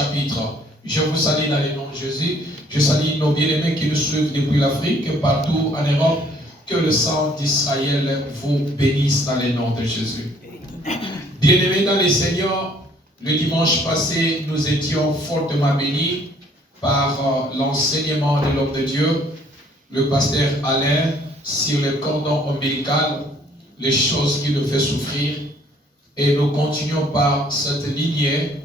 chapitre. Je vous salue dans le nom de Jésus. Je salue nos bien-aimés qui nous suivent depuis l'Afrique, partout en Europe. Que le sang d'Israël vous bénisse dans le nom de Jésus. Bien-aimés dans les Seigneurs, le dimanche passé, nous étions fortement bénis par l'enseignement de l'homme de Dieu, le pasteur Alain, sur le cordon ombilical, les choses qui nous font souffrir. Et nous continuons par cette lignée.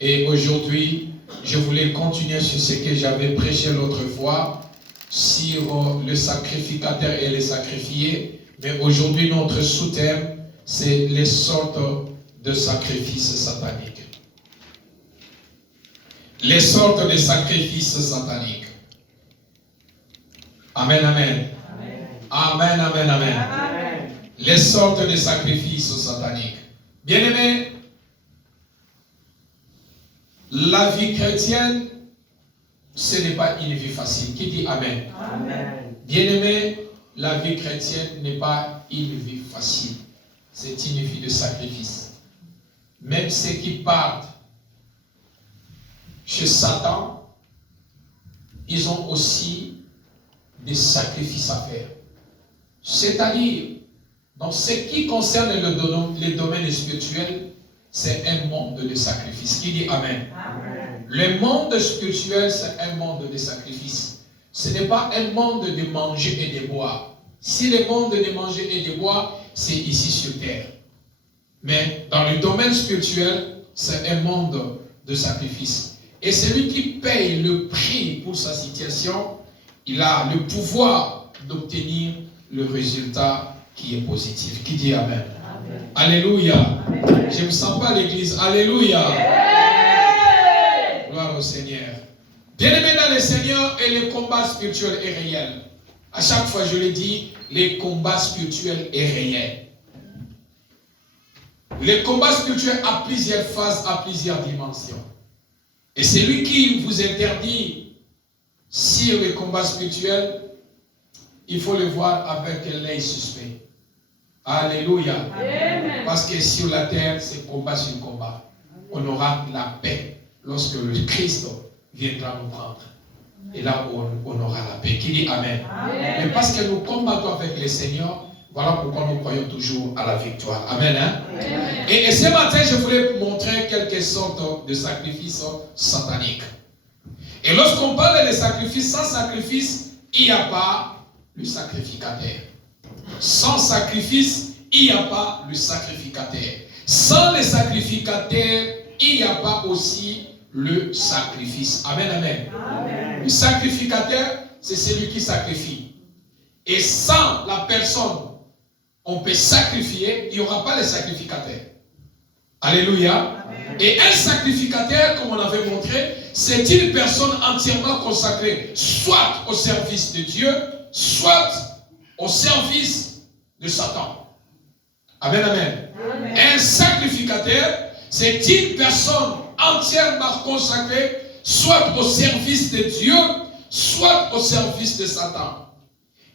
Et aujourd'hui, je voulais continuer sur ce que j'avais prêché l'autre fois, sur le sacrificateur et les sacrifiés. Mais aujourd'hui, notre sous-thème, c'est les sortes de sacrifices sataniques. Les sortes de sacrifices sataniques. Amen, amen. Amen, amen, amen. Amen. Les sortes de sacrifices sataniques. Bien-aimés, la vie chrétienne, ce n'est pas une vie facile. Qui dit amen? Amen. Bien-aimés, la vie chrétienne n'est pas une vie facile. C'est une vie de sacrifice. Même ceux qui partent chez Satan, ils ont aussi des sacrifices à faire. C'est-à-dire, dans ce qui concerne le domaine spirituel, c'est un monde de sacrifice. Qui dit amen? Amen. Le monde spirituel, c'est un monde de sacrifice. Ce n'est pas un monde de manger et de boire. Si le monde de manger et de boire, c'est ici sur terre. Mais dans le domaine spirituel, c'est un monde de sacrifice. Et celui qui paye le prix pour sa situation, il a le pouvoir d'obtenir le résultat qui est positif. Qui dit amen? Amen. Alléluia. Amen. Je ne me sens pas à l'église. Alléluia. Yeah. Gloire au Seigneur. Bien-aimé dans le Seigneur, et le combat spirituel est réel. À chaque fois, je le dis, le combat spirituel est réel. Le combat spirituel a plusieurs phases, a plusieurs dimensions. Et celui qui vous interdit sur le combat spirituel, il faut le voir avec l'œil suspect. Alléluia. Amen. Parce que sur la terre, c'est combat sur combat. On aura la paix lorsque le Christ viendra nous prendre. Et là, on aura la paix. Qui dit amen? Amen. Mais parce que nous combattons avec le Seigneur, voilà pourquoi nous croyons toujours à la victoire. Amen. Hein? Amen. Et ce matin, je voulais montrer quelques sortes de sacrifices sataniques. Et lorsqu'on parle de sacrifices, sans sacrifice, il n'y a pas le sacrificateur. Sans sacrifice, il n'y a pas le sacrificateur. Sans le sacrificateur, il n'y a pas aussi le sacrifice. Amen, amen. Amen. Le sacrificateur, c'est celui qui sacrifie. Et sans la personne, on peut sacrifier, il n'y aura pas le sacrificateur. Alléluia. Amen. Et un sacrificateur, comme on avait montré, c'est une personne entièrement consacrée, soit au service de Dieu, soit au service de Satan. Amen, amen. Amen. Un sacrificateur, c'est une personne entièrement consacrée, soit au service de Dieu, soit au service de Satan.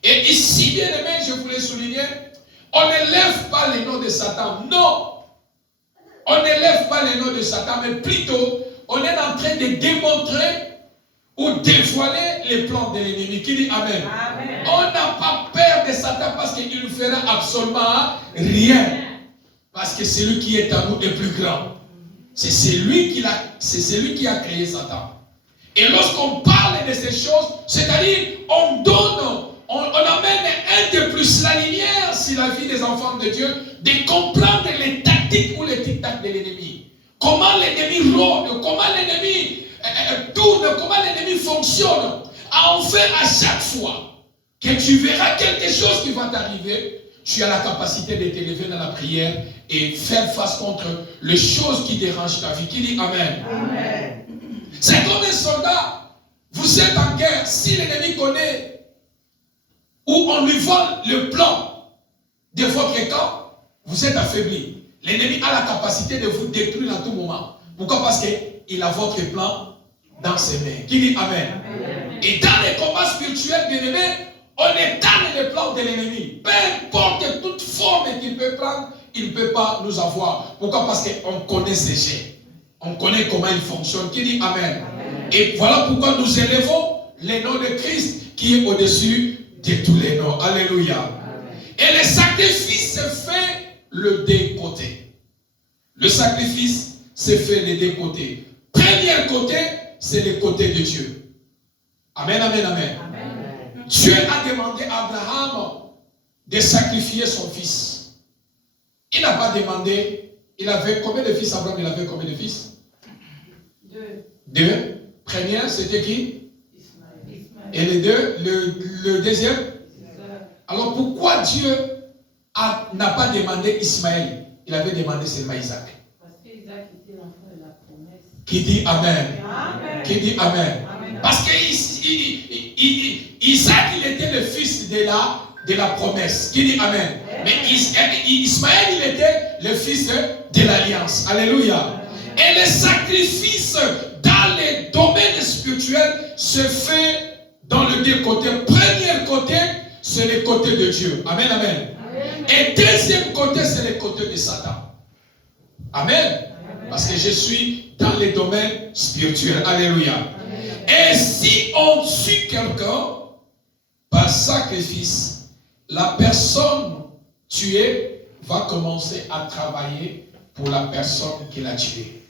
Et ici, bien aimé, je voulais souligner, on n'élève pas le nom de Satan. Non. On n'élève pas le nom de Satan, mais plutôt, on est en train de démontrer ou dévoiler les plans de l'ennemi. Qui dit amen? Amen. On n'a pas peur de Satan parce qu'il ne fera absolument rien. Parce que celui qui est à nous est plus grand. C'est celui qui a créé Satan. Et lorsqu'on parle de ces choses, c'est-à-dire on donne, on amène un de plus la lumière sur la vie des enfants de Dieu, de comprendre les tactiques ou les tic-tac de l'ennemi. Comment l'ennemi rôde, comment l'ennemi tourne, comment l'ennemi fonctionne. En fait, à chaque fois que tu verras quelque chose qui va t'arriver, tu as la capacité de t'élever dans la prière et faire face contre les choses qui dérangent ta vie. Qui dit amen? Amen. C'est comme un soldat. Vous êtes en guerre. Si l'ennemi connaît ou on lui vole le plan de votre camp, vous êtes affaibli. L'ennemi a la capacité de vous détruire à tout moment. Pourquoi? Parce qu'il a votre plan dans ses mains. Qui dit amen? Amen. Et dans les combats spirituels, bien aimés, on étale les plans de l'ennemi. Peu importe toute forme qu'il peut prendre, il ne peut pas nous avoir. Pourquoi? Parce qu'on connaît ses jets. On connaît comment il fonctionne. Qui dit Amen? Amen. Et voilà pourquoi nous élevons le nom de Christ qui est au-dessus de tous les noms. Alléluia. Amen. Et le sacrifice se fait le deux côtés. Le sacrifice se fait les deux côtés. Premier côté, c'est le côté de Dieu. Amen, amen, amen. Amen. Dieu a demandé à Abraham de sacrifier son fils. Il n'a pas demandé, il avait combien de fils Abraham? Il avait combien de fils? Deux. Premier, c'était qui? Ismaël. Et les deux, le deuxième? Alors pourquoi Dieu n'a pas demandé Ismaël? Il avait demandé seulement Isaac. Parce que Isaac était l'enfant de la promesse. Qui dit Amen? Amen. Qui dit Amen? Amen. Parce que Isaac, il était le fils de la promesse. Qui dit Amen? Amen. Mais Ismaël, il était le fils de l'alliance. Alléluia. Amen. Et le sacrifice dans les domaines spirituels se fait dans le deux côtés. Premier côté, c'est le côté de Dieu. Amen, amen. Amen. Et deuxième côté, c'est le côté de Satan. Amen. Amen. Parce que je suis dans les domaines spirituels. Alléluia. Amen. Et si on tue quelqu'un par sacrifice, la personne tuée va commencer à travailler pour la personne qui l'a tuée.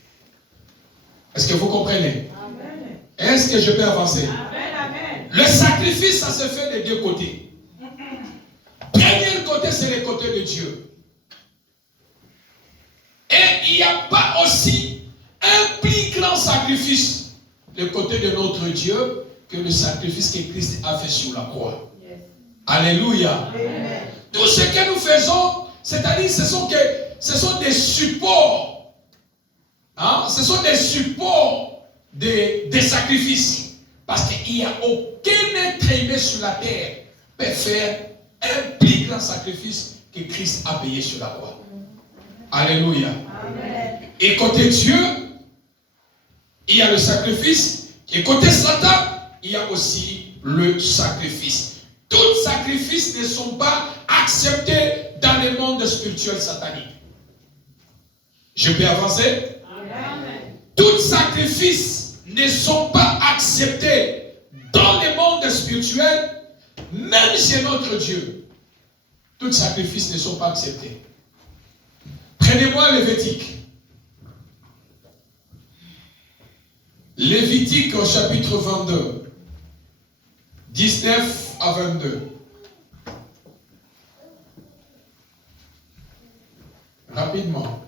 Est-ce que vous comprenez? Amen. Est-ce que je peux avancer? Amen, amen. Le sacrifice, ça se fait des deux côtés. Premier côté, c'est le côté de Dieu. Et il n'y a pas aussi un plus grand sacrifice, le côté de notre Dieu, que le sacrifice que Christ a fait sur la croix. Yes. Alléluia. Amen. Tout ce que nous faisons, c'est-à-dire ce sont des supports. Hein? Ce sont des supports des sacrifices. Parce qu'il n'y a aucun être humain sur la terre qui peut faire un plus grand sacrifice que Christ a payé sur la croix. Alléluia. Amen. Et côté Dieu, il y a le sacrifice. Et côté Satan, il y a aussi le sacrifice. Tous sacrifices ne sont pas acceptés dans le monde spirituel satanique. Je peux avancer? Tous sacrifices ne sont pas acceptés dans le monde spirituel, même chez notre Dieu. Tous sacrifices ne sont pas acceptés. Prenez-moi Lévitique. Lévitique au chapitre 22, 19 à 22. Rapidement.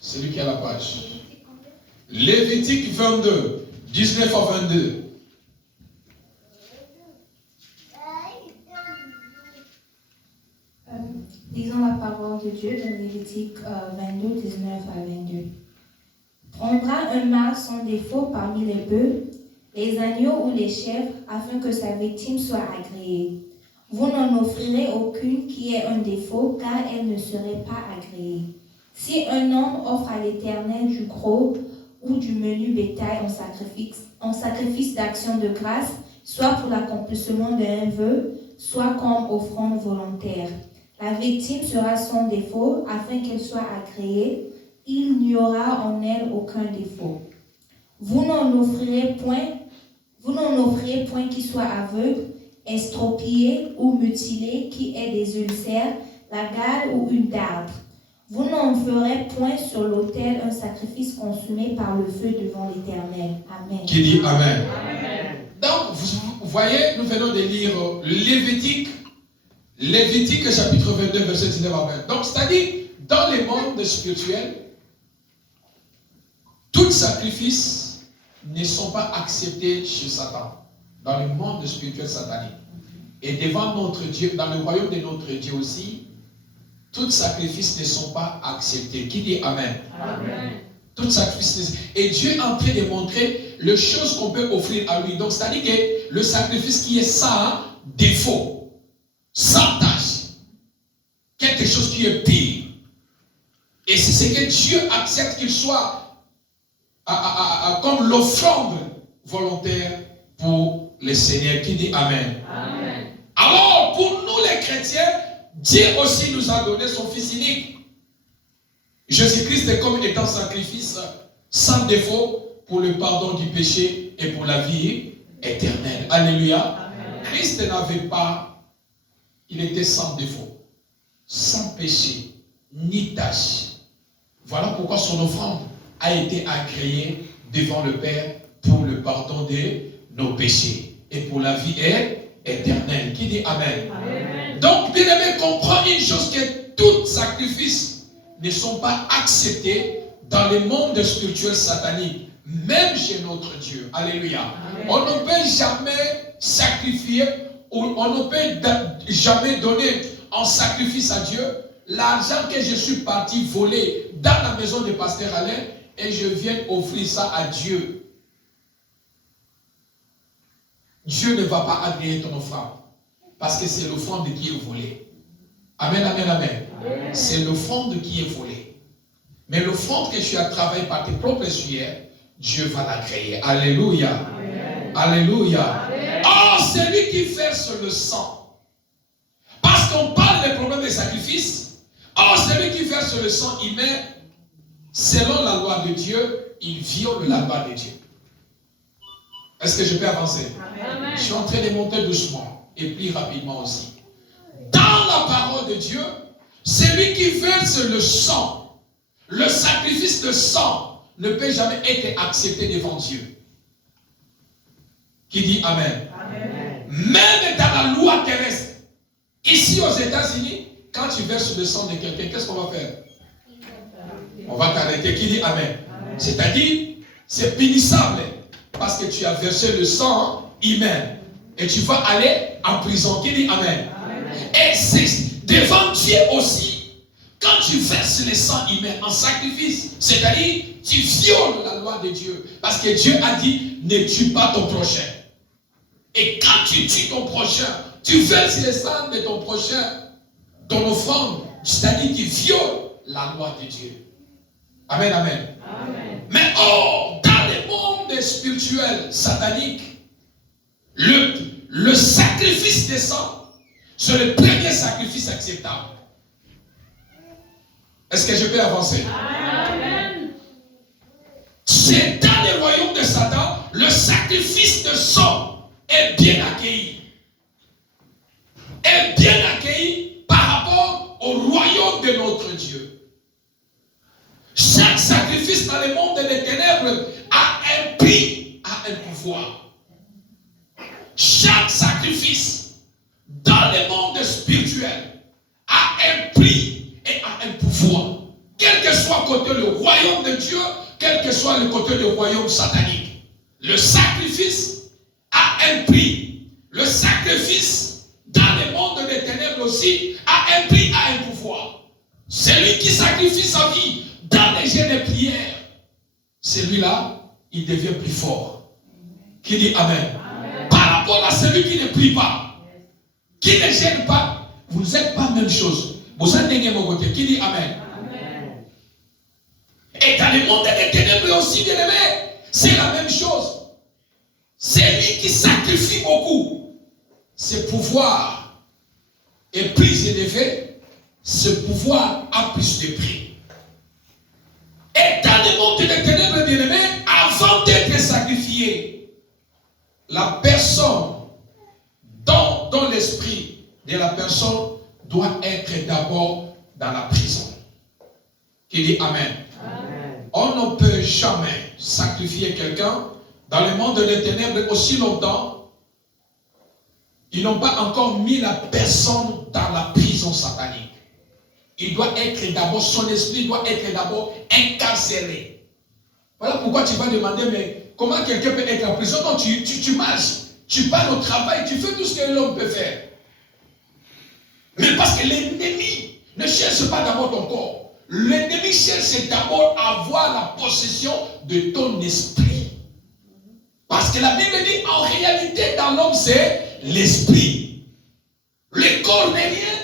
Celui qui a la page. Lévitique 22, 19 à 22. Disons la parole de Dieu dans Lévitique 22, 19 à 22. Prendra un mâle sans défaut parmi les bœufs, les agneaux ou les chèvres, afin que sa victime soit agréée. Vous n'en offrirez aucune qui ait un défaut, car elle ne serait pas agréée. Si un homme offre à l'Éternel du gros ou du menu bétail en sacrifice d'action de grâce, soit pour l'accomplissement d'un vœu, soit comme offrande volontaire, la victime sera sans défaut, afin qu'elle soit agréée. Il n'y aura en elle aucun défaut. Vous n'en offrirez point qui soit aveugle, estropié ou mutilé, qui ait des ulcères, la gale ou une dartre. Vous n'en ferez point sur l'autel un sacrifice consumé par le feu devant l'Éternel. Amen. Qui dit Amen. Amen. Donc, vous voyez, nous venons de lire Lévitique chapitre 22, verset 19 à 20. Donc, c'est-à-dire, dans le monde spirituel, tous sacrifices ne sont pas acceptés chez Satan. Dans le monde spirituel satanique. Et devant notre Dieu, dans le royaume de notre Dieu aussi, tous sacrifices ne sont pas acceptés. Qui dit Amen? Amen. Tous sacrifices. Et Dieu est en train de montrer les choses qu'on peut offrir à lui. Donc, c'est-à-dire que le sacrifice qui est sans défaut, sans tâche, quelque chose qui est pire. Et c'est ce que Dieu accepte qu'il soit comme l'offrande volontaire pour le Seigneur. Qui dit Amen. Amen. Alors, pour nous les chrétiens, Dieu aussi nous a donné son Fils unique. Jésus-Christ est comme étant sacrifice sans défaut pour le pardon du péché et pour la vie éternelle. Alléluia. Amen. Christ n'avait pas, il était sans défaut, sans péché, ni tache. Voilà pourquoi son offrande a été agréée devant le Père pour le pardon de nos péchés et pour la vie éternelle. Qui dit Amen? Amen. Donc, bien aimé, comprends une chose, que tout sacrifice ne sont pas acceptés dans le monde spirituel satanique, même chez notre Dieu. Alléluia. Amen. On ne peut jamais sacrifier, ou on ne peut jamais donner en sacrifice à Dieu l'argent que je suis parti voler dans la maison de pasteur Alain et je viens offrir ça à Dieu. Dieu ne va pas agréer ton offrande parce que c'est l'offrande qui est volée. Amen, amen, amen. Amen. C'est l'offrande qui est volée. Mais l'offrande que tu as travaillé par tes propres sueurs, Dieu va l'agréer. Alléluia. Amen. Alléluia. Amen. Oh, c'est lui qui verse le sang. Parce qu'on parle des problèmes des sacrifices. Oh, c'est lui qui verse le sang, il met, selon la loi de Dieu, il viole la loi de Dieu. Est-ce que je peux avancer? Amen. Je suis en train de monter doucement et plus rapidement aussi. Dans la parole de Dieu, celui qui verse le sang, le sacrifice de sang, ne peut jamais être accepté devant Dieu. Qui dit Amen? Amen. Même dans la loi terrestre, ici aux États-Unis, quand tu verses le sang de quelqu'un, qu'est-ce qu'on va faire? On va t'arrêter. Qui dit Amen? Amen. C'est-à-dire, c'est punissable parce que tu as versé le sang humain et tu vas aller en prison. Qui dit Amen? Et c'est devant Dieu aussi, quand tu verses le sang humain en sacrifice, c'est-à-dire tu violes la loi de Dieu. Parce que Dieu a dit, ne tue pas ton prochain. Et quand tu tues ton prochain, tu verses le sang de ton prochain, ton offrande, c'est-à-dire tu violes la loi de Dieu. Amen, amen. Amen. Mais oh, dans le monde spirituel satanique, le sacrifice des sangs, c'est le premier sacrifice acceptable. Est-ce que je peux avancer? Amen. C'est dans le royaume de Satan, le sacrifice de sang est bien accueilli. Est bien accueilli par rapport au royaume de notre Dieu. Chaque sacrifice dans le monde des ténèbres a un prix, a un pouvoir. Chaque sacrifice dans le monde spirituel a un prix et a un pouvoir. Quel que soit côté le royaume de Dieu, quel que soit le côté du royaume satanique. Le sacrifice a un prix. Le sacrifice dans le monde des ténèbres aussi a un prix, a un pouvoir. Celui qui sacrifie sa vie dans les jeûnes et prières, celui-là, il devient plus fort. Qui dit Amen? Amen. Par rapport à celui qui ne prie pas, qui ne gêne pas, vous n'êtes pas la même chose. Vous êtes mon côté. Qui dit Amen? Amen. Et dans le monde des ténèbres aussi, bien aimé, c'est la même chose. C'est lui qui sacrifie beaucoup. Ce pouvoir est plus élevé, ce pouvoir a plus de prix. Et dans le monde des ténèbres, bien aimé, avant d'être sacrifié, la personne dans l'esprit de la personne doit être d'abord dans la prison. Qui dit Amen. Amen. On ne peut jamais sacrifier quelqu'un dans le monde des ténèbres aussi longtemps. Ils n'ont pas encore mis la personne dans la prison satanique. Il doit être d'abord, son esprit doit être d'abord incarcéré. Voilà pourquoi tu vas demander, mais comment quelqu'un peut être en prison? Non, tu marches. Tu pars au travail, tu fais tout ce que l'homme peut faire. Mais parce que l'ennemi ne cherche pas d'abord ton corps. L'ennemi cherche d'abord à avoir la possession de ton esprit. Parce que la Bible dit, en réalité, dans l'homme, c'est l'esprit. Le corps n'est rien.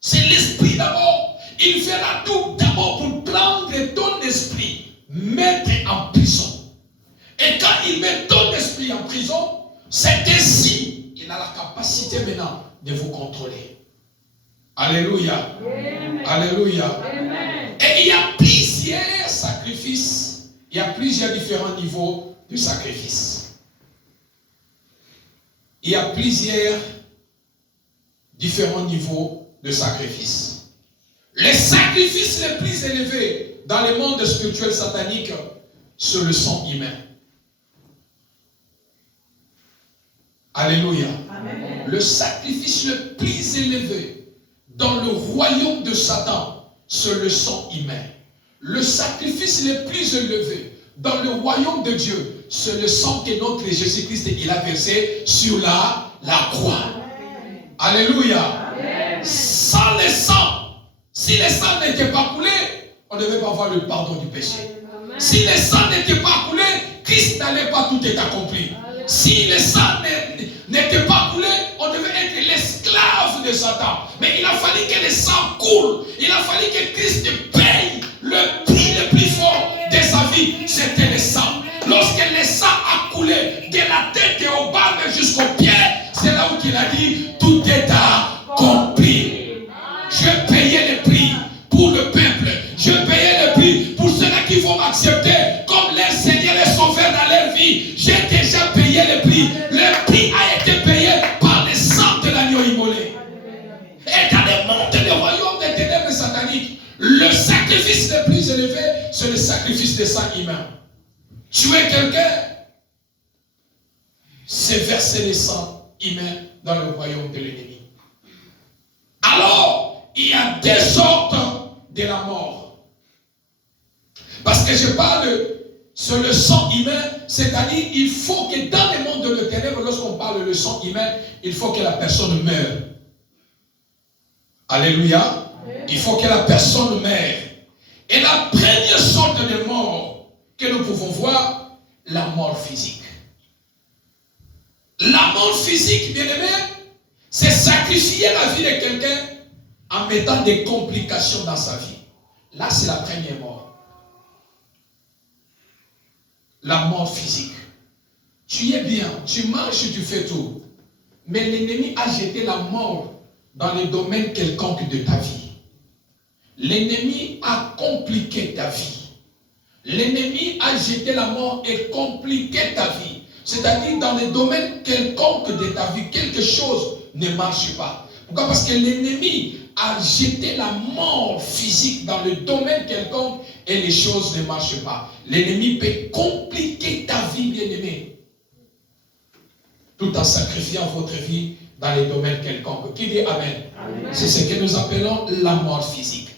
C'est l'esprit d'abord. Il fera tout d'abord pour prendre ton esprit, mettre en prison. Et quand il met ton esprit en prison, c'est ainsi qu'il a la capacité maintenant de vous contrôler. Alléluia. Amen. Alléluia. Amen. Et il y a plusieurs sacrifices. Il y a plusieurs différents niveaux de sacrifice. Il y a plusieurs différents niveaux de sacrifice. Les sacrifices les plus élevés dans le monde spirituel satanique, c'est le sang humain. Alléluia. Amen. Le sacrifice le plus élevé dans le royaume de Satan, c'est le sang humain. Le sacrifice le plus élevé dans le royaume de Dieu, c'est le sang que notre Jésus-Christ il a versé sur la croix. Amen. Alléluia. Amen. Sans le sang, si le sang n'était pas coulé, on ne devait pas avoir le pardon du péché. Amen. Si le sang n'était pas coulé, Christ n'allait pas tout être accompli. Si le sang n'était pas coulé, on devait être l'esclave de Satan. Mais il a fallu que le sang coule. Il a fallu que Christ paye le prix le plus fort de sa vie. C'était le sang. Lorsque le sang a coulé de la tête et au bas jusqu'au pied, c'est là où il a dit, tout est accompli. Je payais le prix pour le peuple. Je payais le prix pour ceux-là qui vont m'accepter comme leur Seigneur et Sauveur dans leur vie. J'ai déjà payé le prix. Le prix a été payé par le sang de l'agneau immolé. Et dans le monde, le royaume des ténèbres sataniques, le sacrifice le plus élevé, c'est le sacrifice de sang humain. Tuer quelqu'un, c'est verser le sang humain dans le royaume de l'ennemi. Alors, il y a deux sortes de la mort. Parce que je parle sur le sang humain, c'est-à-dire il faut que dans le monde de le ténèbre, lorsqu'on parle de sang humain, il faut que la personne meure. Alléluia. Il faut que la personne meure. Et la première sorte de mort que nous pouvons voir, la mort physique. La mort physique, bien aimé, c'est sacrifier la vie de quelqu'un en mettant des complications dans sa vie. Là, c'est la première mort. La mort physique. Tu es bien, tu manges, tu fais tout. Mais l'ennemi a jeté la mort dans le domaine quelconque de ta vie. L'ennemi a compliqué ta vie. L'ennemi a jeté la mort et compliqué ta vie. C'est-à-dire dans le domaine quelconque de ta vie, quelque chose ne marche pas. Pourquoi? Parce que l'ennemi a jeté la mort physique dans le domaine quelconque et les choses ne marchent pas. L'ennemi peut compliquer ta vie, bien-aimé, tout en sacrifiant votre vie dans les domaines quelconques. Qui dit Amen? Amen. C'est ce que nous appelons la mort physique.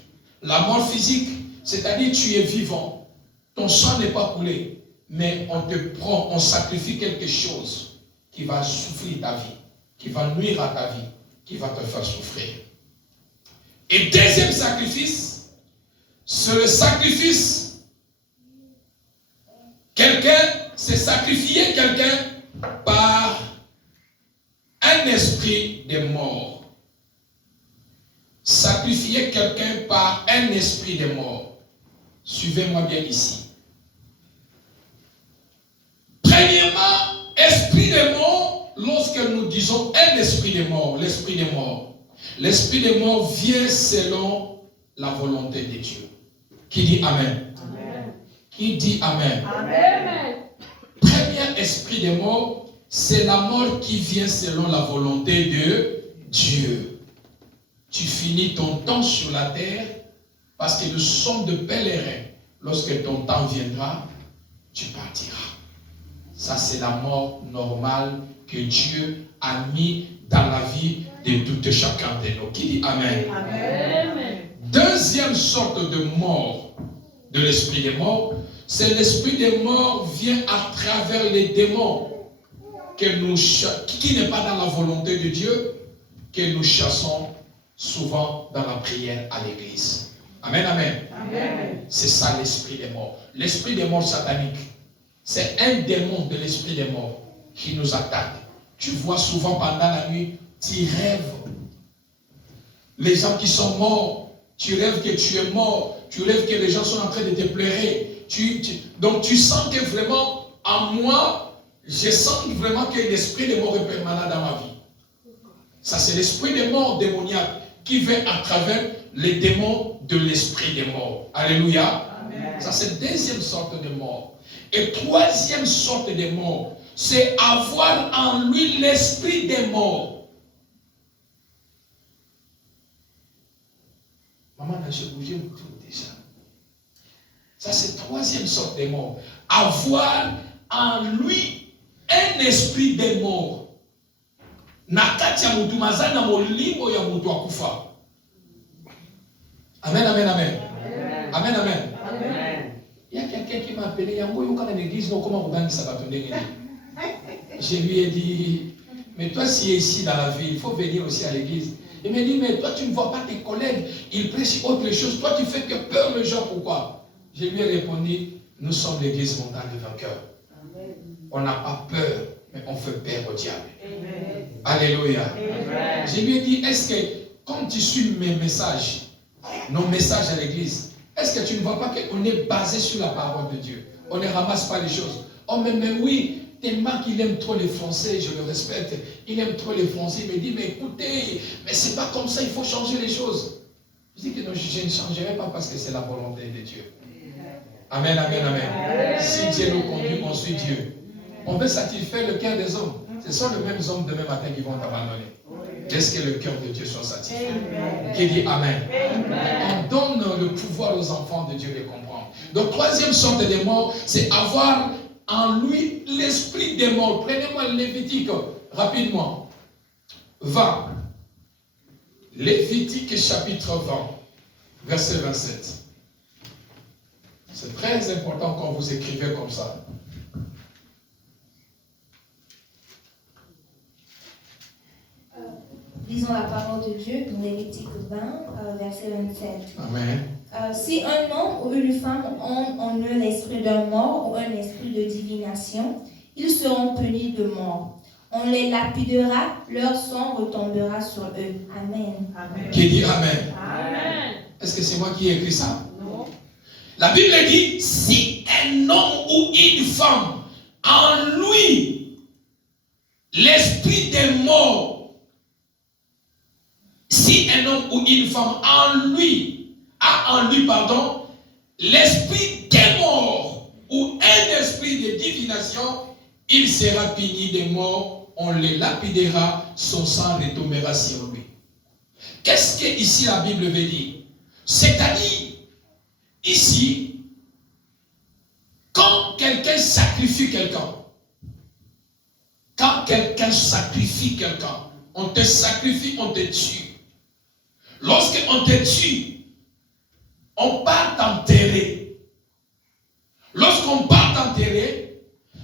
La mort physique, c'est-à-dire tu es vivant, ton sang n'est pas coulé, mais on te prend, on sacrifie quelque chose qui va souffrir ta vie, qui va nuire à ta vie, qui va te faire souffrir. Et deuxième sacrifice, c'est le sacrifice. Quelqu'un, c'est sacrifier quelqu'un par un esprit de mort. Sacrifier quelqu'un par un esprit de mort. Suivez-moi bien ici. Premièrement, esprit de mort, lorsque nous disons un esprit de mort, l'esprit de mort. L'esprit de mort vient selon la volonté de Dieu. Qui dit Amen? Amen. Qui dit Amen? Amen. Premier esprit de mort, c'est la mort qui vient selon la volonté de Dieu. Tu finis ton temps sur la terre parce que nous sommes de pèlerins. Lorsque ton temps viendra, tu partiras. Ça, c'est la mort normale que Dieu a mis dans la vie de tout chacun de nous. Qui dit Amen? Amen. Deuxième sorte de mort de l'esprit de mort, c'est l'esprit de mort vient à travers les démons que nous qui n'est pas dans la volonté de Dieu, que nous chassons souvent dans la prière à l'église. Amen, amen. Amen. C'est ça l'esprit des morts. L'esprit des morts satanique, c'est un démon de l'esprit des morts qui nous attaque. Tu vois souvent pendant la nuit, tu rêves. Les gens qui sont morts, tu rêves que tu es mort, tu rêves que les gens sont en train de te pleurer. Donc tu sens que vraiment, en moi, je sens vraiment que l'esprit des morts est permanent dans ma vie. Ça, c'est l'esprit des morts démoniaque qui vient à travers les démons de l'esprit des morts. Alléluia. Amen. Ça, c'est la deuxième sorte de mort. Et troisième sorte de mort, c'est avoir en lui l'esprit des morts. Maman, j'ai bougé tout déjà. Ça, c'est la troisième sorte de mort. Avoir en lui un esprit des morts. Nakati ya mutu mazana molimbo ya mutu akufa. Amen, amen, amen. Amen, amen. Amen. Il y a quelqu'un qui m'a appelé, Yango Yoka dans l'église, comment vous gagnez ça? Je lui ai dit, mais toi, si tu es ici dans la ville, il faut venir aussi à l'église. Il m'a dit, mais toi, tu ne vois pas tes collègues, ils prêchent autre chose. Toi, tu fais que peur les gens, pourquoi? Je lui ai répondu, nous sommes l'église montagne des vainqueurs. On n'a pas peur, mais on fait peur au diable. Amen. Alléluia. Amen. Je lui ai dit, est-ce que, comme tu suis mes messages, nos messages à l'église, est-ce que tu ne vois pas qu'on est basé sur la parole de Dieu? On ne ramasse pas les choses. Oh, mais oui, tellement qu'il aime trop les Français, je le respecte. Il aime trop les Français. Il me dit, mais écoutez, mais c'est pas comme ça, il faut changer les choses. Je dis que non, je ne changerai pas parce que c'est la volonté de Dieu. Amen, amen, amen. Si Dieu nous conduit, on suit Dieu. On veut satisfaire le cœur des hommes. Ce sont les mêmes hommes demain matin qui vont t'abandonner. Laisse que le cœur de Dieu soit satisfait. Qui dit Amen. On donne le pouvoir aux enfants de Dieu de comprendre. Donc, troisième sorte de mort, c'est avoir en lui l'esprit des morts. Prenez-moi Lévitique rapidement. 20. Lévitique chapitre 20, verset 27. C'est très important quand vous écrivez comme ça. Lisons la parole de Dieu dans Lévitique 20, verset 27. Amen. Si un homme ou une femme ont en eux l'esprit d'un mort ou un esprit de divination, ils seront punis de mort. On les lapidera, leur sang retombera sur eux. Amen. Amen. Qui dit Amen? Amen. Est-ce que c'est moi qui ai écrit ça? Non. La Bible dit, si un homme ou une femme, en lui, l'esprit des morts, si un homme ou une femme a en lui, l'esprit des morts ou un esprit de divination, il sera puni de mort, on les lapidera, son sang retombera sur lui. Qu'est-ce que ici la Bible veut dire? C'est-à-dire, ici, quand quelqu'un sacrifie quelqu'un, on te sacrifie, on te tue. Lorsqu'on te tue, on part t'enterrer. Lorsqu'on part t'enterrer,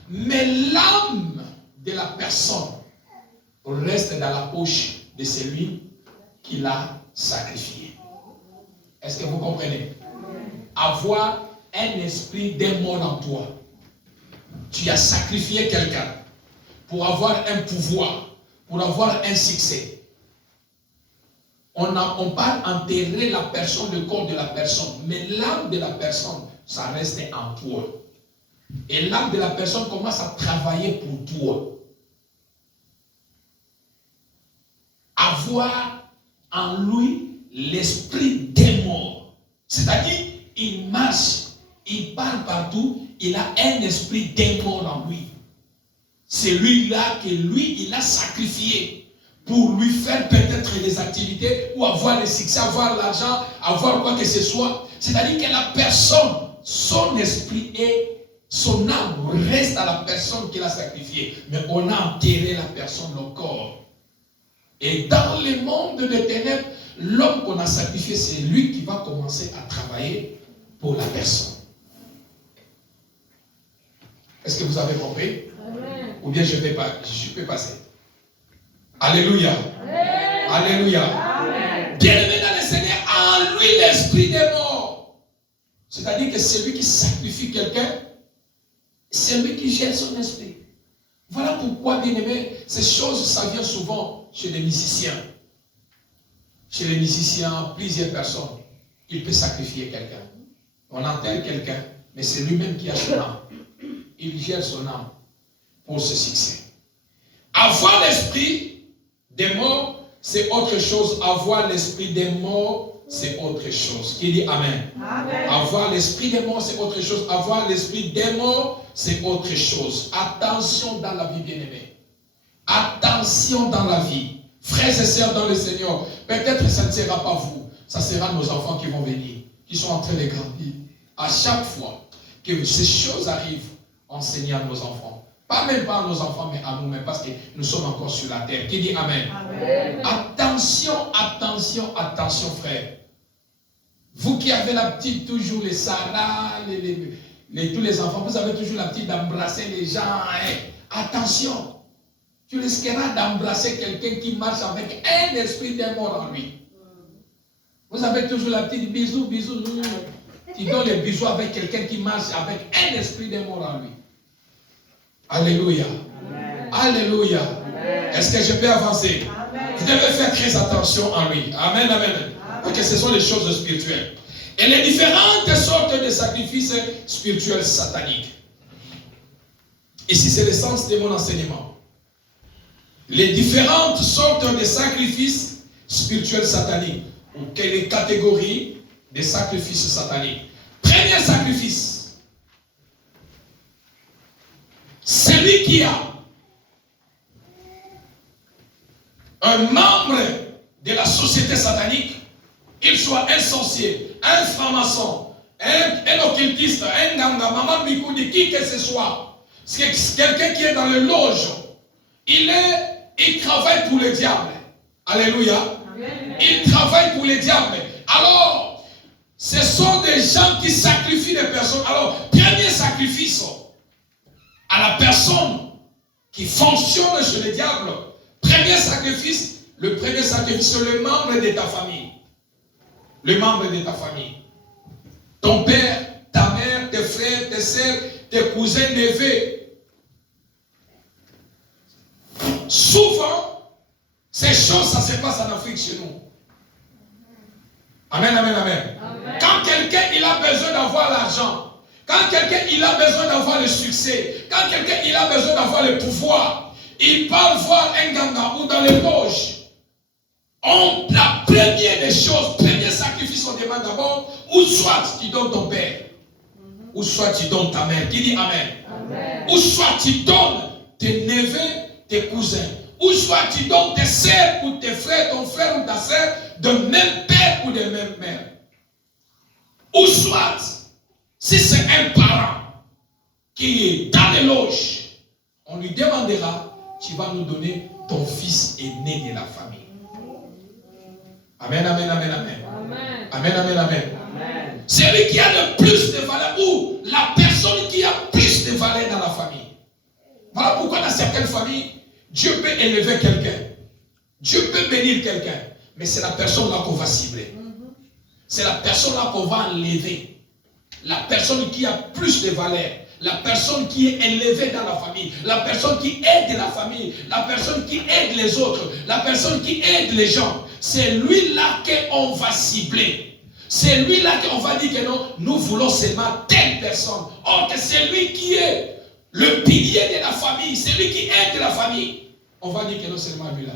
mais l'âme de la personne reste dans la poche de celui qui l'a sacrifié. Est-ce que vous comprenez? Avoir un esprit de mort en toi. Tu as sacrifié quelqu'un pour avoir un pouvoir, pour avoir un succès. On part enterrer la personne, le corps de la personne, mais l'âme de la personne, ça reste en toi. Et l'âme de la personne commence à travailler pour toi. Avoir en lui l'esprit des morts. C'est-à-dire, il marche, il parle partout, il a un esprit des morts en lui. C'est lui-là que lui, il a sacrifié pour lui faire peut-être des activités ou avoir le succès, avoir l'argent, avoir quoi que ce soit. C'est-à-dire que la personne, son esprit et son âme reste à la personne qu'il a sacrifiée. Mais on a enterré la personne, le corps. Et dans le monde des ténèbres, l'homme qu'on a sacrifié, c'est lui qui va commencer à travailler pour la personne. Est-ce que vous avez compris? Amen. Ou bien je peux passer. Alléluia. Amen. Alléluia. Amen. Bien-aimé dans le Seigneur, en lui l'esprit des morts. C'est-à-dire que celui qui sacrifie quelqu'un, c'est lui qui gère son esprit. Voilà pourquoi, bien-aimé, ces choses, ça vient souvent chez les musiciens. Chez les musiciens, plusieurs personnes, il peut sacrifier quelqu'un. On enterre quelqu'un, mais c'est lui-même qui a son âme. Il gère son âme pour ce succès. Avoir l'esprit des morts, c'est autre chose. Avoir l'esprit des morts, c'est autre chose. Qui dit Amen? Amen. Avoir l'esprit des morts, c'est autre chose. Avoir l'esprit des morts, c'est autre chose. Attention dans la vie, bien-aimée. Attention dans la vie. Frères et sœurs dans le Seigneur, peut-être que ça ne sera pas vous. Ça sera nos enfants qui vont venir, qui sont en train de grandir. À chaque fois que ces choses arrivent, enseignez à nos enfants. Pas même pas à nos enfants, mais à nous-mêmes, parce que nous sommes encore sur la terre. Qui dit Amen? Amen. Attention, attention, attention, frère. Vous qui avez la petite, toujours les Sarah, tous les enfants, vous avez toujours la petite d'embrasser les gens. Hein. Attention. Tu risqueras d'embrasser quelqu'un qui marche avec un esprit de mort en lui. Vous avez toujours la petite bisou, bisou. Tu donnes les bisous avec quelqu'un qui marche avec un esprit de mort en lui. Alléluia. Amen. Alléluia. Amen. Est-ce que je peux avancer? Amen. Vous devez faire très attention en lui. Amen, amen. Parce que ce sont les choses spirituelles. Et les différentes sortes de sacrifices spirituels sataniques. Ici, c'est le sens de mon enseignement. Les différentes sortes de sacrifices spirituels sataniques, ou les catégories de sacrifices sataniques. Premier sacrifice, celui qui a un membre de la société satanique, il soit un sorcier, un franc-maçon, un occultiste, un ganga, maman Bikoudi, qui que ce soit, c'est quelqu'un qui est dans le loge, il travaille pour le diable. Alléluia. Amen. Il travaille pour le diable. Alors, ce sont des gens qui sacrifient des personnes. Alors, premier sacrifice à la personne qui fonctionne chez le diable. Premier sacrifice, le premier sacrifice, c'est le membre de ta famille. Le membre de ta famille. Ton père, ta mère, tes frères, tes sœurs, tes cousins, neveux. Souvent, ces choses, ça se passe en Afrique chez nous. Amen, amen, amen. Amen. Quand quelqu'un, il a besoin d'avoir l'argent, quand quelqu'un, il a besoin d'avoir le succès, quand quelqu'un, il a besoin d'avoir le pouvoir, il part voir un ganga ou dans les loges. La première des choses, premier sacrifice, on demande d'abord, ou soit tu donnes ton père, ou soit tu donnes ta mère. Qui dit Amen? Amen. Ou soit tu donnes tes neveux, tes cousins. Ou soit tu donnes tes sœurs ou tes frères, ton frère ou ta sœur, de même père ou de même mère. Ou soit, si c'est un parent qui est dans les loges, on lui demandera, tu vas nous donner ton fils aîné de la famille. Amen, amen, amen, amen. Amen. Amen, amen, amen. Amen. Celui qui a le plus de valeur, ou la personne qui a plus de valeur dans la famille. Voilà pourquoi dans certaines familles, Dieu peut élever quelqu'un. Dieu peut bénir quelqu'un. Mais c'est la personne là qu'on va cibler. C'est la personne là qu'on va enlever. La personne qui a plus de valeur. La personne qui est élevée dans la famille. La personne qui aide la famille. La personne qui aide les autres. La personne qui aide les gens. C'est lui-là qu'on va cibler. C'est lui-là qu'on va dire que non, nous voulons seulement telle personne. Or que c'est lui qui est le pilier de la famille. C'est lui qui aide la famille. On va dire que non seulement lui-là.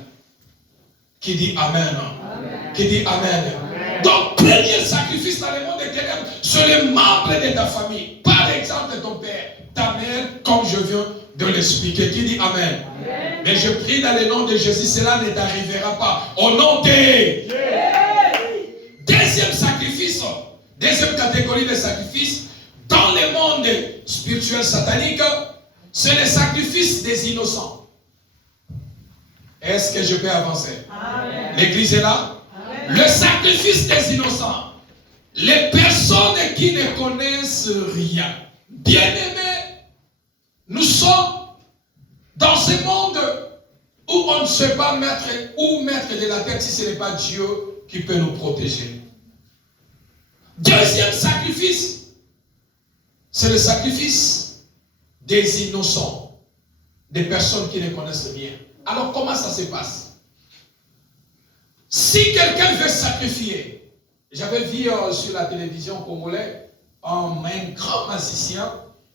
Qui dit Amen. Amen. Qui dit Amen. Amen. Donc, premier sacrifice dans le monde de quelqu'un, c'est le membre de ta famille. Par exemple, ton père, ta mère, comme je viens de l'expliquer. Qui dit Amen. Amen. Mais je prie dans le nom de Jésus, cela ne t'arrivera pas. Au nom de... Deuxième sacrifice, deuxième catégorie de sacrifice, dans le monde spirituel satanique, c'est le sacrifice des innocents. Est-ce que je peux avancer? Amen. L'église est là? Amen. Le sacrifice des innocents. Les personnes qui ne connaissent rien. Bien-aimés, nous sommes dans ce monde où on ne sait pas où mettre de la tête si ce n'est pas Dieu qui peut nous protéger. Deuxième sacrifice, c'est le sacrifice des innocents, des personnes qui ne connaissent rien. Alors comment ça se passe? Si quelqu'un veut sacrifier, j'avais vu sur la télévision congolaise un grand magicien,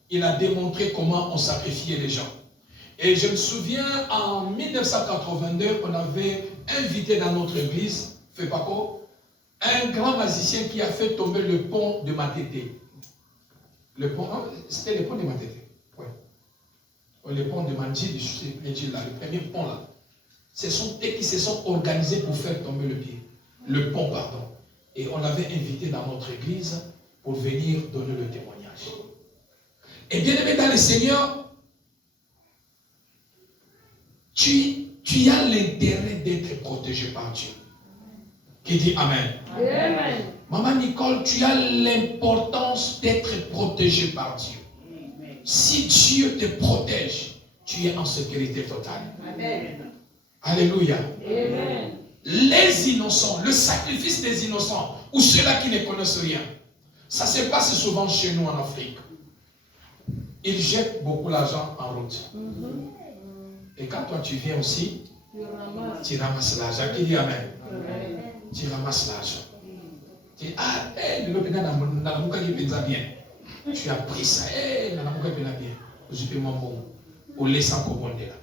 il a démontré comment on sacrifiait les gens. Et je me souviens, en 1982, on avait invité dans notre église, Fepako, un grand magicien qui a fait tomber le pont de Matete. Le pont, c'était le pont de Matete. Ouais. Le pont de Mandji, là, le premier pont là. Ce sont eux qui se sont organisés pour faire tomber le pont, pardon. Et on l'avait invité dans notre église pour venir donner le témoignage. Et bien aimé dans le Seigneur, tu as l'intérêt d'être protégé par Dieu. Qui dit Amen. Amen. Maman Nicole, tu as l'importance d'être protégé par Dieu. Si Dieu te protège, tu es en sécurité totale. Amen. Alléluia. Amen. Les innocents, le sacrifice des innocents, ou ceux-là qui ne connaissent rien, ça se passe souvent chez nous en Afrique. Ils jettent beaucoup l'argent en route. Et quand toi tu viens aussi, tu ramasses l'argent. Qui dit Amen? Tu ramasses l'argent. Tu dis, ah, le bien. Tu as pris ça. Bien. Je peux m'en bon. Au laissant commander là.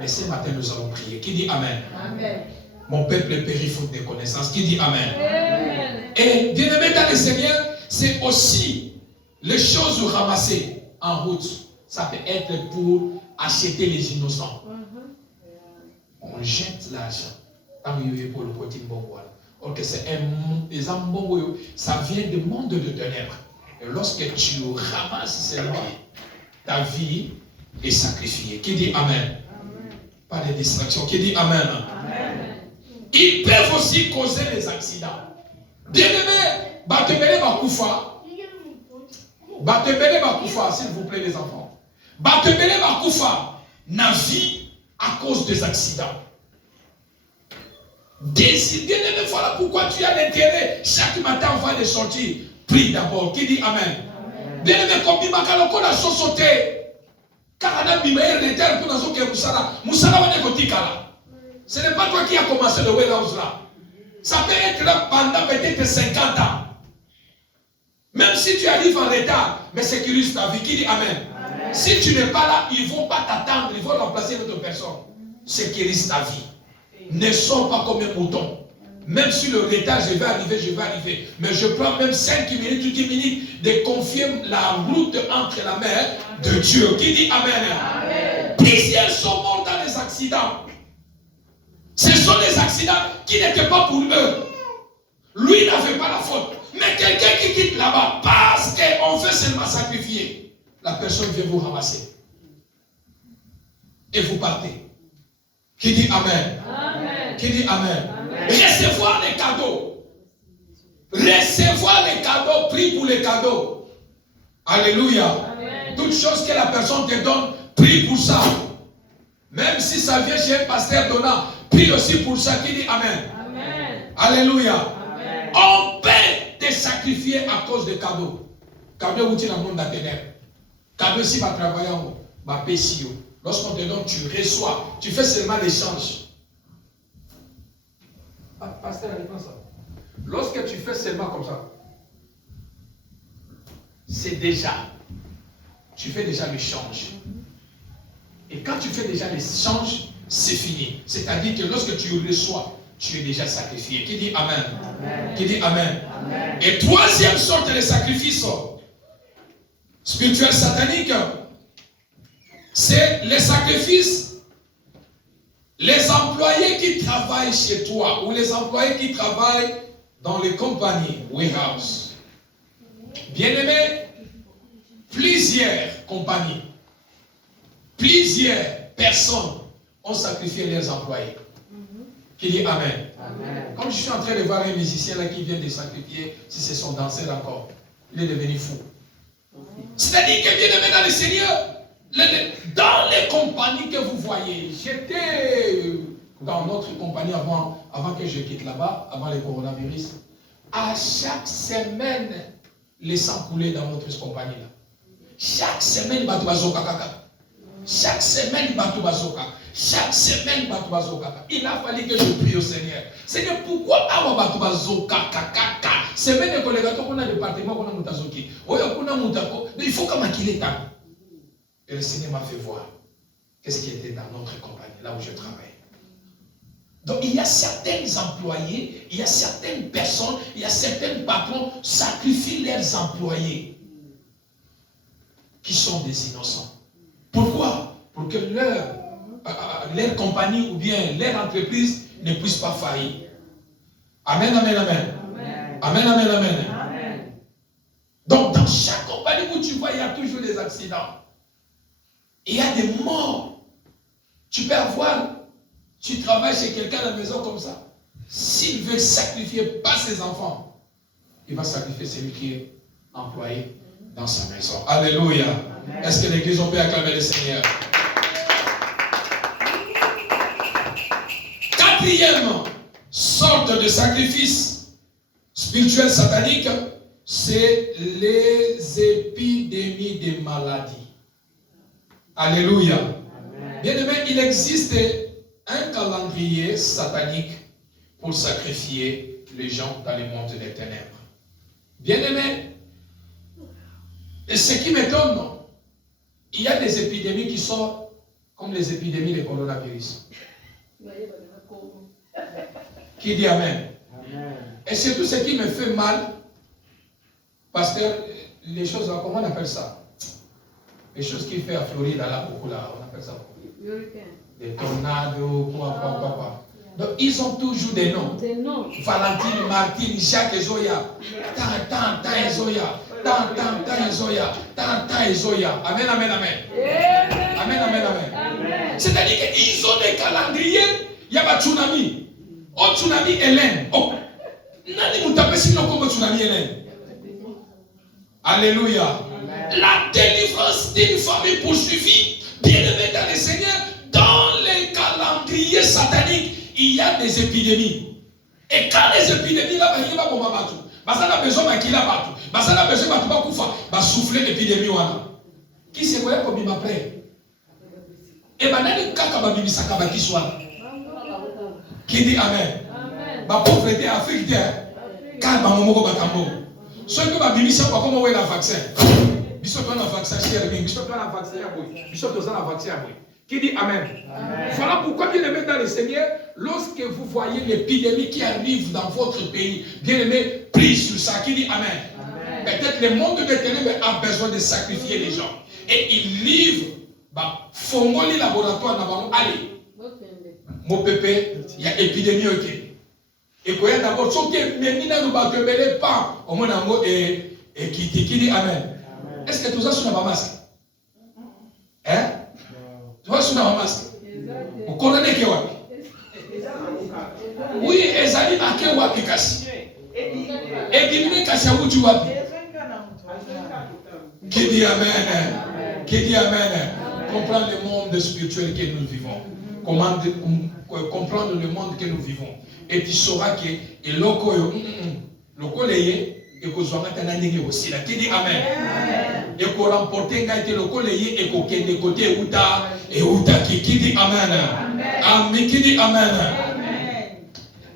Mais ce matin, nous allons prier. Qui dit Amen? Amen. Mon peuple périt faute de connaissances. Qui dit Amen? Amen. Et bien aimé dans le Seigneur, c'est aussi les choses ramassées en route. Ça peut être pour acheter les innocents. On jette l'argent. Ok, c'est un bon, ça vient du monde de ténèbres. Et lorsque tu ramasses seulement, ta vie est sacrifiée. Qui dit Amen? Pas de distraction. Qui dit Amen? Amen. Ils peuvent aussi causer des accidents. Bien-aimé, Batebele Bakoufa, s'il vous plaît les enfants. Batebele Bakoufa n'a vie à cause des accidents. Bien-aimé, voilà pourquoi tu as l'intérêt chaque matin avant de sortir. Prie d'abord. Qui dit Amen? Bien-aimé, comme Bimakalo, la chose sautée. Car on a mis le terre pour nous que Moussala va négotier. Ce n'est pas toi qui as commencé le warehouse là. Ça peut être là pendant peut-être 50 ans. Même si tu arrives en retard, mais sécurise ta vie. Qui dit Amen? Amen. Si tu n'es pas là, ils ne vont pas t'attendre, ils vont remplacer notre personne. Sécurise ta vie. Ne sois pas comme un mouton. Même si le retard, je vais arriver. Mais je prends même 5 minutes ou 10 minutes de confier la route entre la main de Dieu. Qui dit Amen? Amen. Plusieurs sont morts dans les accidents. Ce sont des accidents qui n'étaient pas pour eux. Lui n'avait pas la faute. Mais quelqu'un qui quitte là-bas parce qu'on veut seulement sacrifier, la personne vient vous ramasser. Et vous partez. Qui dit Amen? Amen. Qui dit Amen? Amen. Recevoir les cadeaux. Recevoir les cadeaux, prie pour les cadeaux. Alléluia. Amen. Toute chose que la personne te donne, prie pour ça. Même si ça vient chez un pasteur donnant, prie aussi pour ça. Qui dit Amen? Amen. Alléluia. Amen. On peut te sacrifier à cause de cadeaux. Cadeau où tu es dans le monde de la ténèbres. Cadeau si va travailler en va payer. Lorsqu'on te donne, tu reçois. Tu fais seulement l'échange. Pasteur, réponds ça. Lorsque tu fais seulement comme ça, c'est déjà. Tu fais déjà l'échange. Et quand tu fais déjà l'échange, c'est fini. C'est-à-dire que lorsque tu reçois, tu es déjà sacrifié. Qui dit Amen? Amen. Qui dit Amen? Amen. Et troisième sorte de sacrifice spirituel satanique, c'est les sacrifices. Les employés qui travaillent chez toi ou les employés qui travaillent dans les compagnies, warehouse. Bien-aimés, plusieurs compagnies, plusieurs personnes ont sacrifié leurs employés. Qui dit Amen. Amen. Comme je suis en train de voir un musicien là qui vient de sacrifier, si c'est son danseur encore, il est devenu fou. C'est-à-dire que bien-aimé dans le Seigneur, dans les compagnies que vous voyez, j'étais dans notre compagnie avant que je quitte là-bas, avant le coronavirus. À chaque semaine, les sangs coulaient dans notre compagnie là. Chaque semaine, chaque semaine, chaque semaine, il a fallu que je prie au Seigneur. Seigneur, pourquoi semaine qu'on a département qu'on a mutazoki. Il faut qu'on maquille. Et le Seigneur m'a fait voir. Qu'est-ce qui était dans notre compagnie, là où je travaille? Donc il y a certains employés, il y a certaines personnes, il y a certains patrons sacrifient leurs employés qui sont des innocents. Pourquoi? Pour que leur compagnie ou bien leur entreprise ne puisse pas faillir. Amen, amen, amen. Amen, amen, amen. Amen. Donc dans chaque compagnie où tu vois, il y a toujours des accidents. Il y a des morts. Tu peux avoir, tu travailles chez quelqu'un à la maison comme ça. S'il veut sacrifier pas ses enfants, il va sacrifier celui qui est employé dans sa maison. Alléluia. Est-ce que l'église, on peut acclamer le Seigneur? Quatrième sorte de sacrifice spirituel satanique, c'est les épidémies de maladies. Alléluia. Bien aimé, il existe un calendrier satanique pour sacrifier les gens dans le monde des ténèbres. Bien aimé, et ce qui m'étonne, il y a des épidémies qui sont comme les épidémies de coronavirus. Qui dit Amen? Amen. Et c'est tout ce qui me fait mal, parce que les choses là, comment on appelle ça? Les choses qu'il fait à Floride, là, beaucoup là, on appelle ça des tornades, quoi. Donc ils ont toujours des noms. Des noms. Valentine, Martine, Jacques et Zoya. Tant et Zoya. Tant et Zoya. Tant et Zoya. Amen, amen, amen. Amen, amen, amen. Amen. C'est-à-dire qu'ils ont des calendriers. Il y a un tsunami. Oh, tsunami Hélène. Oh, nani mutape sinon comme tsunami Hélène. Alléluia. La délivrance d'une famille poursuivie, bien aimé dans le Seigneur, dans les calendriers sataniques, il y a des épidémies. Et quand les épidémies là, il y a besoin de souffler l'épidémie. Qui se voyait comme il m'appelle? Et maintenant, qui dit Amen? Ma pauvreté afrique, quand ma maman va t'emmener. Ceux qui ont mis ça, comment on a un vaccin? Bishop a un vaccin cher, Bishop a un vaccin à bout. Bishop a un vaccin à bout. Qui dit Amen? Voilà pourquoi, bien aimé dans le Seigneur, lorsque vous voyez l'épidémie qui arrive dans votre pays, bien aimé, prie sur ça. Qui dit Amen? Peut-être le monde des ténèbres a besoin de sacrifier les gens. Et il livre, Fongoli laboratoire, allez, mon pépé, il y a épidémie, ok. Et quand il y a d'abord, ce qui est maintenant, nous ne pouvons pas, au moins, et qui dit Amen. Est-ce que tout ça, c'est un masque? Hein? Tu vois, c'est un masque? Vous connaissez qui est? Oui, Ezali a qui est Kasi. Et diminuer Kasi à où tu vas? Qui dit Amen? Qui dit Amen? Comprendre le monde spirituel que nous vivons. Comprendre le monde que nous vivons. Et tu sauras que le loco et que soit aussi là. Qui dit Amen? Et qu'on remporte le loco et qu'on ait côté Outa et Outa qui dit Amen? Amen. Qui dit Amen?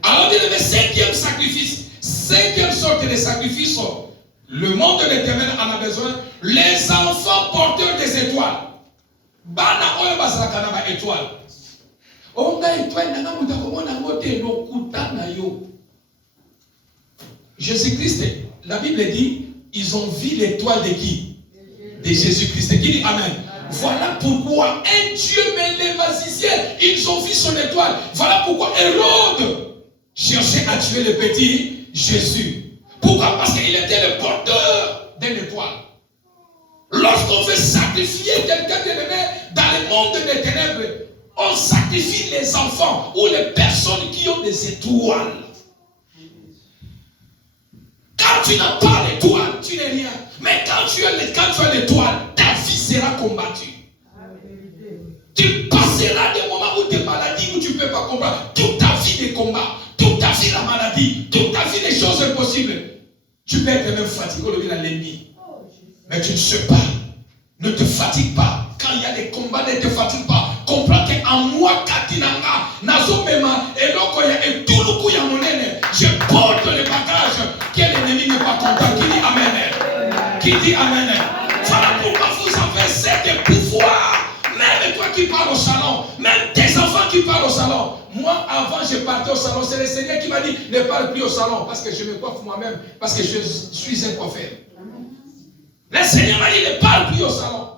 Alors, le cinquième sacrifice, cinquième sorte de sacrifice, le monde des ténèbres en a besoin. Les enfants porteurs des étoiles. Bana oyo bazalaka na étoile. Onga étoile nanga muta komona ngote lokuta na yo. Jésus-Christ, la Bible dit, ils ont vu l'étoile de qui? De Jésus-Christ. Qui dit Amen? Voilà pourquoi un Dieu, mais les magiciens, ils ont vu son étoile. Voilà pourquoi Hérode cherchait à tuer le petit Jésus. Pourquoi? Parce qu'il était le porteur d'une étoile. Lorsqu'on veut sacrifier quelqu'un d'élevé dans le monde des ténèbres, on sacrifie les enfants ou les personnes qui ont des étoiles. Quand tu n'as pas l'étoile, tu n'es rien. Mais quand tu as l'étoile, ta vie sera combattue. Tu passeras des moments où des maladies où tu ne peux pas combattre. Toute ta vie des combats, toute ta vie la maladie, toute ta vie des choses impossibles. Tu peux être même fatigué au lieu de l'ennemi. Mais tu ne sais pas. Ne te fatigue pas. Quand il y a des combats, ne te fatigue pas. Comprends qu'en moi, Katinanga, Nazomema, et Lokoya, et tout le coup, il y a mon aîné. Je porte le bagage que l'ennemi n'est pas content. Qui dit Amen? Qui dit Amen? Voilà pourquoi vous avez cet pouvoir. Même toi qui parlent au salon, même tes enfants qui parlent au salon. Moi, avant, je partais au salon. C'est le Seigneur qui m'a dit, ne parle plus au salon, parce que je me coiffe moi-même, parce que je suis un coiffeur. Le Seigneur m'a dit, ne parle plus au salon.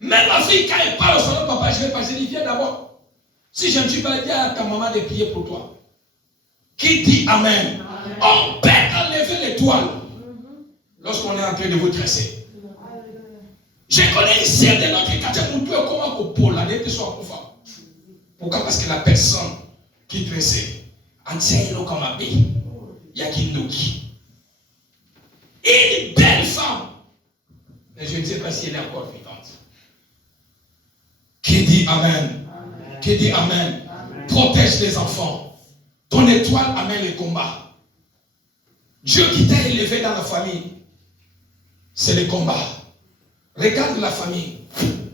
Même ma fille, quand elle parle au salon, papa, je vais passer, il viens d'abord. Si je ne suis pas dit à ta maman de prier pour toi. Qui dit Amen? On peut enlever l'étoile lorsqu'on est en train de vous dresser. Je connais une sœur de notre quartier, pourquoi? Parce que la personne qui dressait, il y a Kindoki. Une belle femme, mais je ne sais pas si elle est encore vivante. Qui dit Amen? Qui dit Amen? Protège les enfants. Ton étoile amène les combats. Dieu qui t'a élevé dans la famille, c'est les combats. Regarde la famille.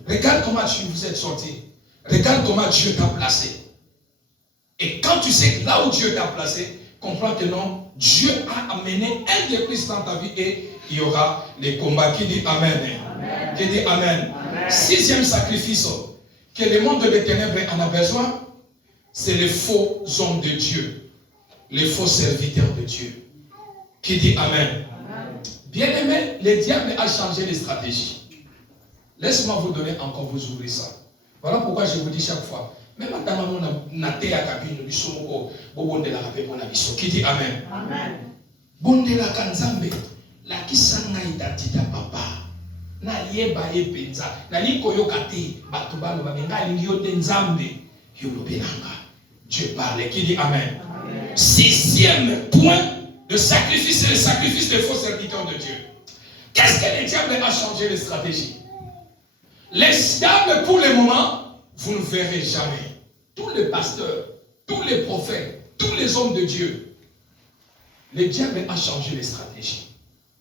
Regarde comment tu vous êtes sortis. Regarde comment Dieu t'a placé. Et quand tu sais là où Dieu t'a placé, comprends que non, Dieu a amené un des plus dans ta vie et il y aura les combats. Qui dit Amen? Amen. Qui dit Amen? Amen. Sixième sacrifice que le monde des ténèbres en a besoin, c'est les faux hommes de Dieu, les faux serviteurs de Dieu. Qui dit Amen? Amen. Bien aimé, le diable a changé les stratégies. Laisse-moi vous donner encore, vous ouvrir ça. Voilà pourquoi je vous dis chaque fois, même à ta maman, qui dit Amen? Amen. Bondela kanzambe, la kisanga itatita papa. Na yeba epenza, na likoyo kate, batubalo bamenga lingiyote nzambe, yolobenanga. Dieu parle, qui dit Amen? Amen. Sixième point de sacrifice, c'est le sacrifice des faux serviteurs de Dieu. Qu'est-ce que le diable a changé les stratégies? Les diables, pour le moment, vous ne verrez jamais. Tous les pasteurs, tous les prophètes, tous les hommes de Dieu, le diable a changé les stratégies.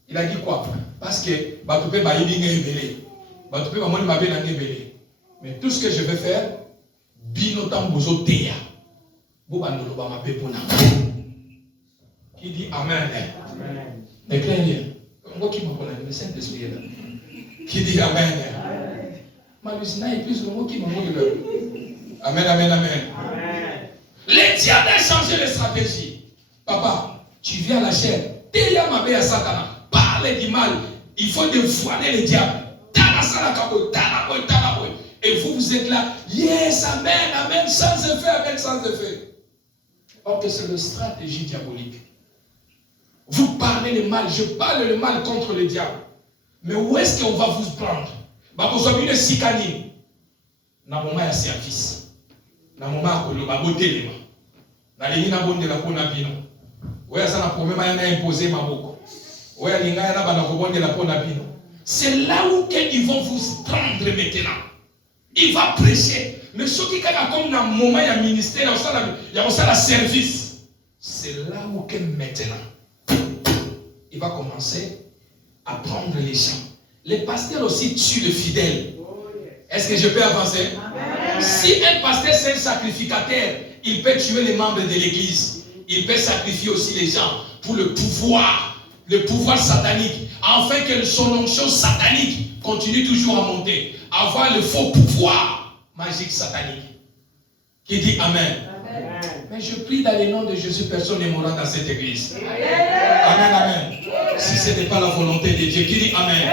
Il a dit quoi? Parce que mais tout ce que je vais faire, qui dit Amen. Amen. Qui dit Amen. Amen, amen, amen. Les diables ont changé les stratégies. Papa, tu viens à la chair. Parle du mal. Il faut dévoiler le diable. Et vous, vous êtes là. Yes, amen, amen, sans effet, amen, sans effet. Or que c'est une stratégie diabolique. Vous parlez le mal, je parle le mal contre le diable. Mais où est-ce qu'on va vous prendre? Vous avez une sikani. Na moment ya service. Na moment ko lo babotelema. Na lingi na bonde la pona bino. Oya sana problème ya imposer maboko. Oya linga ya na ko bonde la pona bino. C'est là où ils vont vous prendre maintenant. Il va prêcher. Mais ceux qui ont comme dans moment ya ministère, il y a aussi la service. C'est là où maintenant il va commencer à prendre les gens. Les pasteurs aussi tuent les fidèles. Est-ce que je peux avancer? Amen. Si un pasteur c'est un sacrificateur, il peut tuer les membres de l'église. Il peut sacrifier aussi les gens pour le pouvoir satanique, afin que son onction satanique continue toujours à monter, avoir le faux pouvoir magique satanique. Qui dit Amen. Amen. Mais je prie dans le nom de Jésus, personne n'est mourant dans cette église. Amen, amen. Si ce n'est pas la volonté de Dieu, qui dit Amen.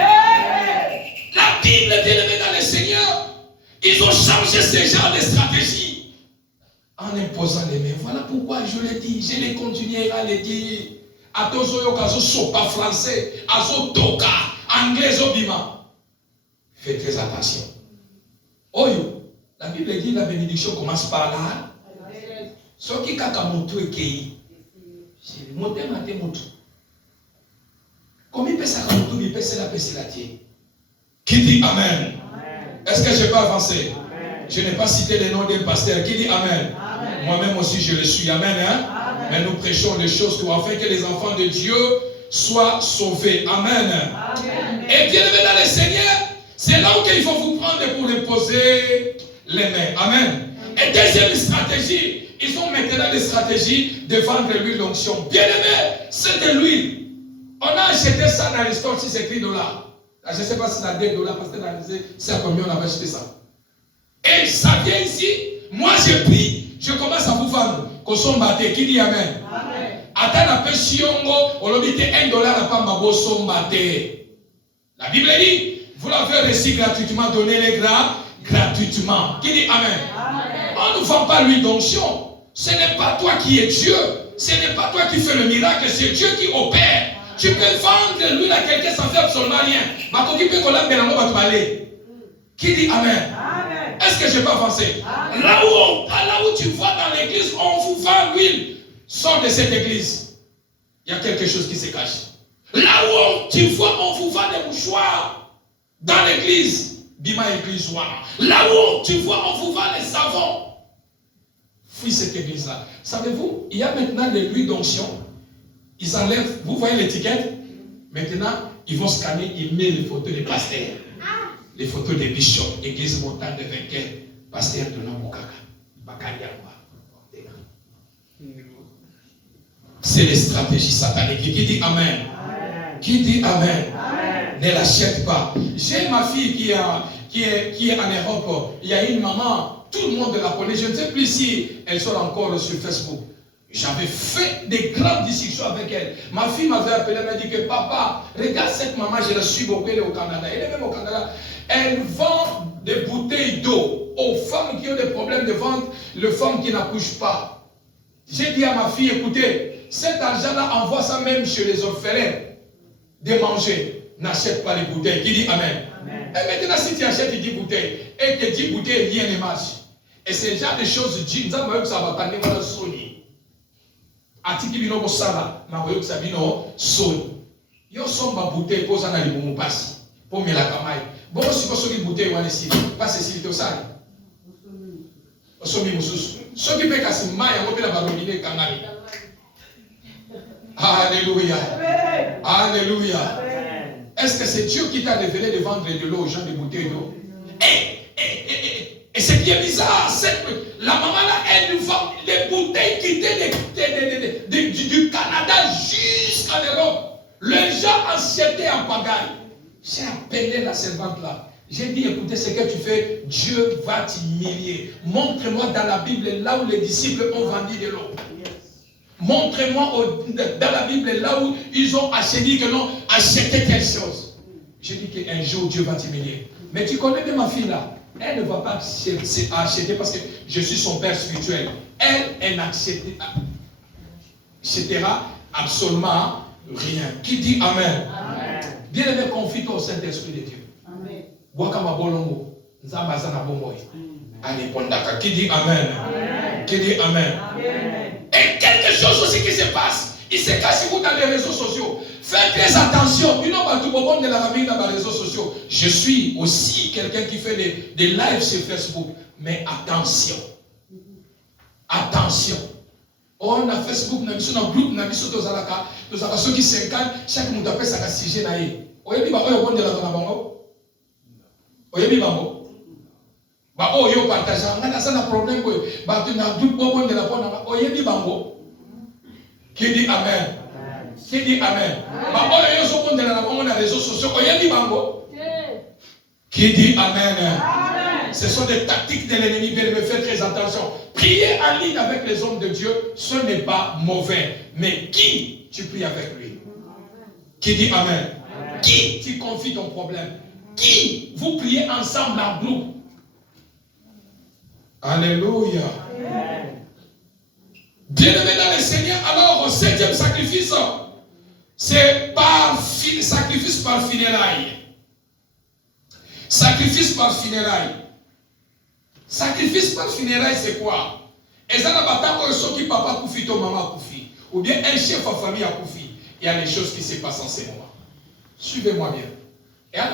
La Bible dit dans le Seigneur, ils ont changé ce genre de stratégie en imposant les mains. Voilà pourquoi je le dis, je les continuerai à le dire. À tous ceux qui ne sont pas français, à ceux qui sont anglais, obima. Faites très attention. Oyo, la Bible dit la bénédiction commence par là. Ce qui kakamoto et kei, c'est le moté maté moto. Combien de personnes il peut se la tienne? Qui dit Amen? Est-ce que je peux avancer? Amen. Je n'ai pas cité le nom d'un pasteur. Qui dit Amen? Amen. Moi-même aussi je le suis. Amen. Hein? Amen. Mais nous prêchons les choses afin que les enfants de Dieu soient sauvés. Amen. Amen. Et bien aimé dans le Seigneur, c'est là où il faut vous prendre pour imposer les mains. Amen. Et deuxième stratégie, ils ont maintenant des stratégies de vendre l'huile d'onction. Bien aimé, c'est de l'huile. On a acheté ça dans les stores, si c'est écrit $. Je ne sais pas si c'est à $, parce que c'est à combien on avait acheté ça. Et ça ici, moi je prie, je commence à vous vendre. Kosombate, qui dit Amen? Atana pesiongo, olobite $1 à pamba bosombate. La Bible dit, vous l'avez reçu gratuitement, donnez-les gratuitement. Qui dit Amen? On ne vend pas l'huile d'onction. Ce n'est pas toi qui es Dieu. Ce n'est pas toi qui fais le miracle, c'est Dieu qui opère. Tu peux vendre l'huile à quelqu'un sans faire absolument rien. Qui dit Amen? Est-ce que je peux avancer? Là où tu vois dans l'église, on vous vend l'huile. Sors de cette église. Il y a quelque chose qui se cache. Là où tu vois, on vous vend des mouchoirs. Dans l'église. Bima église. Là où tu vois, on vous vend les savons. Fuis cette église-là. Savez-vous, il y a maintenant les l'huile d'onction. Ils enlèvent, vous voyez l'étiquette? Maintenant, ils vont scanner, ils mettent les photos des pasteurs. Les photos des bishops, église montagne de vainqueur, pasteur de Namokaka. C'est les stratégies sataniques. Qui dit Amen? Qui dit Amen? Ne l'achète pas. J'ai ma fille qui est en Europe. Il y a une maman, tout le monde la connaît. Je ne sais plus si elle sort encore sur Facebook. J'avais fait des grandes discussions avec elle. Ma fille m'avait appelé, elle m'a dit que papa, regarde cette maman, je la suis beaucoup, elle est au Canada. Elle est même au Canada. Elle vend des bouteilles d'eau aux femmes qui ont des problèmes de ventre, les femmes qui n'accouchent pas. J'ai dit à ma fille, écoutez, cet argent-là, envoie ça même chez les orphelins de manger. N'achète pas les bouteilles. Qui dit Amen? Et maintenant, si tu achètes 10 bouteilles et que 10 bouteilles, rien ne marche. Et c'est le genre de choses, nous avons ça va parler de Sony. Atiki bino bosala na boyo sabino soni yo somba bouteille poza na libumu pasi po mela kamai bon siko soki bouteille wana si passe si to sali osomi mususu soki pe kasi mai yango pe na barobine kangami. Alléluia. Alléluia. Est-ce que c'est Dieu qui t'a révélé de vendre de l'eau aux gens, des bouteilles d'eau? Et c'est bien bizarre, la maman là, elle nous vend des bouteilles qui étaient du Canada jusqu'en Europe. Les gens achetaient en pagaille. J'ai appelé la servante là. J'ai dit, écoutez, ce que tu fais, Dieu va t'humilier. Montre-moi dans la Bible là où les disciples ont vendu de l'eau. Montre-moi dans la Bible là où ils ont acheté, que non, acheté quelque chose. J'ai dit qu'un jour Dieu va t'humilier. Mais tu connais bien ma fille là. Elle ne va pas acheter parce que je suis son père spirituel. Elle n'achètera absolument rien. Qui dit Amen? Bien-aimé, confie-toi au Saint-Esprit de Dieu. Amen. Qui dit Amen? Qui dit Amen? Et quelque chose aussi qui se passe. Il se cache vous dans les réseaux sociaux. Faites très attention. Je suis aussi quelqu'un qui fait des lives sur Facebook. Mais attention. Attention. On a Facebook, on a un groupe, on a ceux qui s'incarnent, chaque monde appelle ça un sujet. Vous avez dit, vous partagez, un problème. Qui dit Amen? Qui dit Amen? Qui dit Amen? Ce sont des tactiques de l'ennemi. Bien aimé, faites très attention. Prier en ligne avec les hommes de Dieu, ce n'est pas mauvais. Mais qui tu pries avec lui? Qui dit Amen? Qui tu confies ton problème? Qui vous priez ensemble en groupe? Alléluia. Bien-aimé dans le Seigneur, alors au 7e sacrifice, c'est sacrifice par funérailles. Sacrifice par funérailles. Sacrifice par funérailles, c'est quoi? Ou bien un chef de famille a koufi. Il y a des choses qui se passent en ces moments. Suivez-moi bien. Et à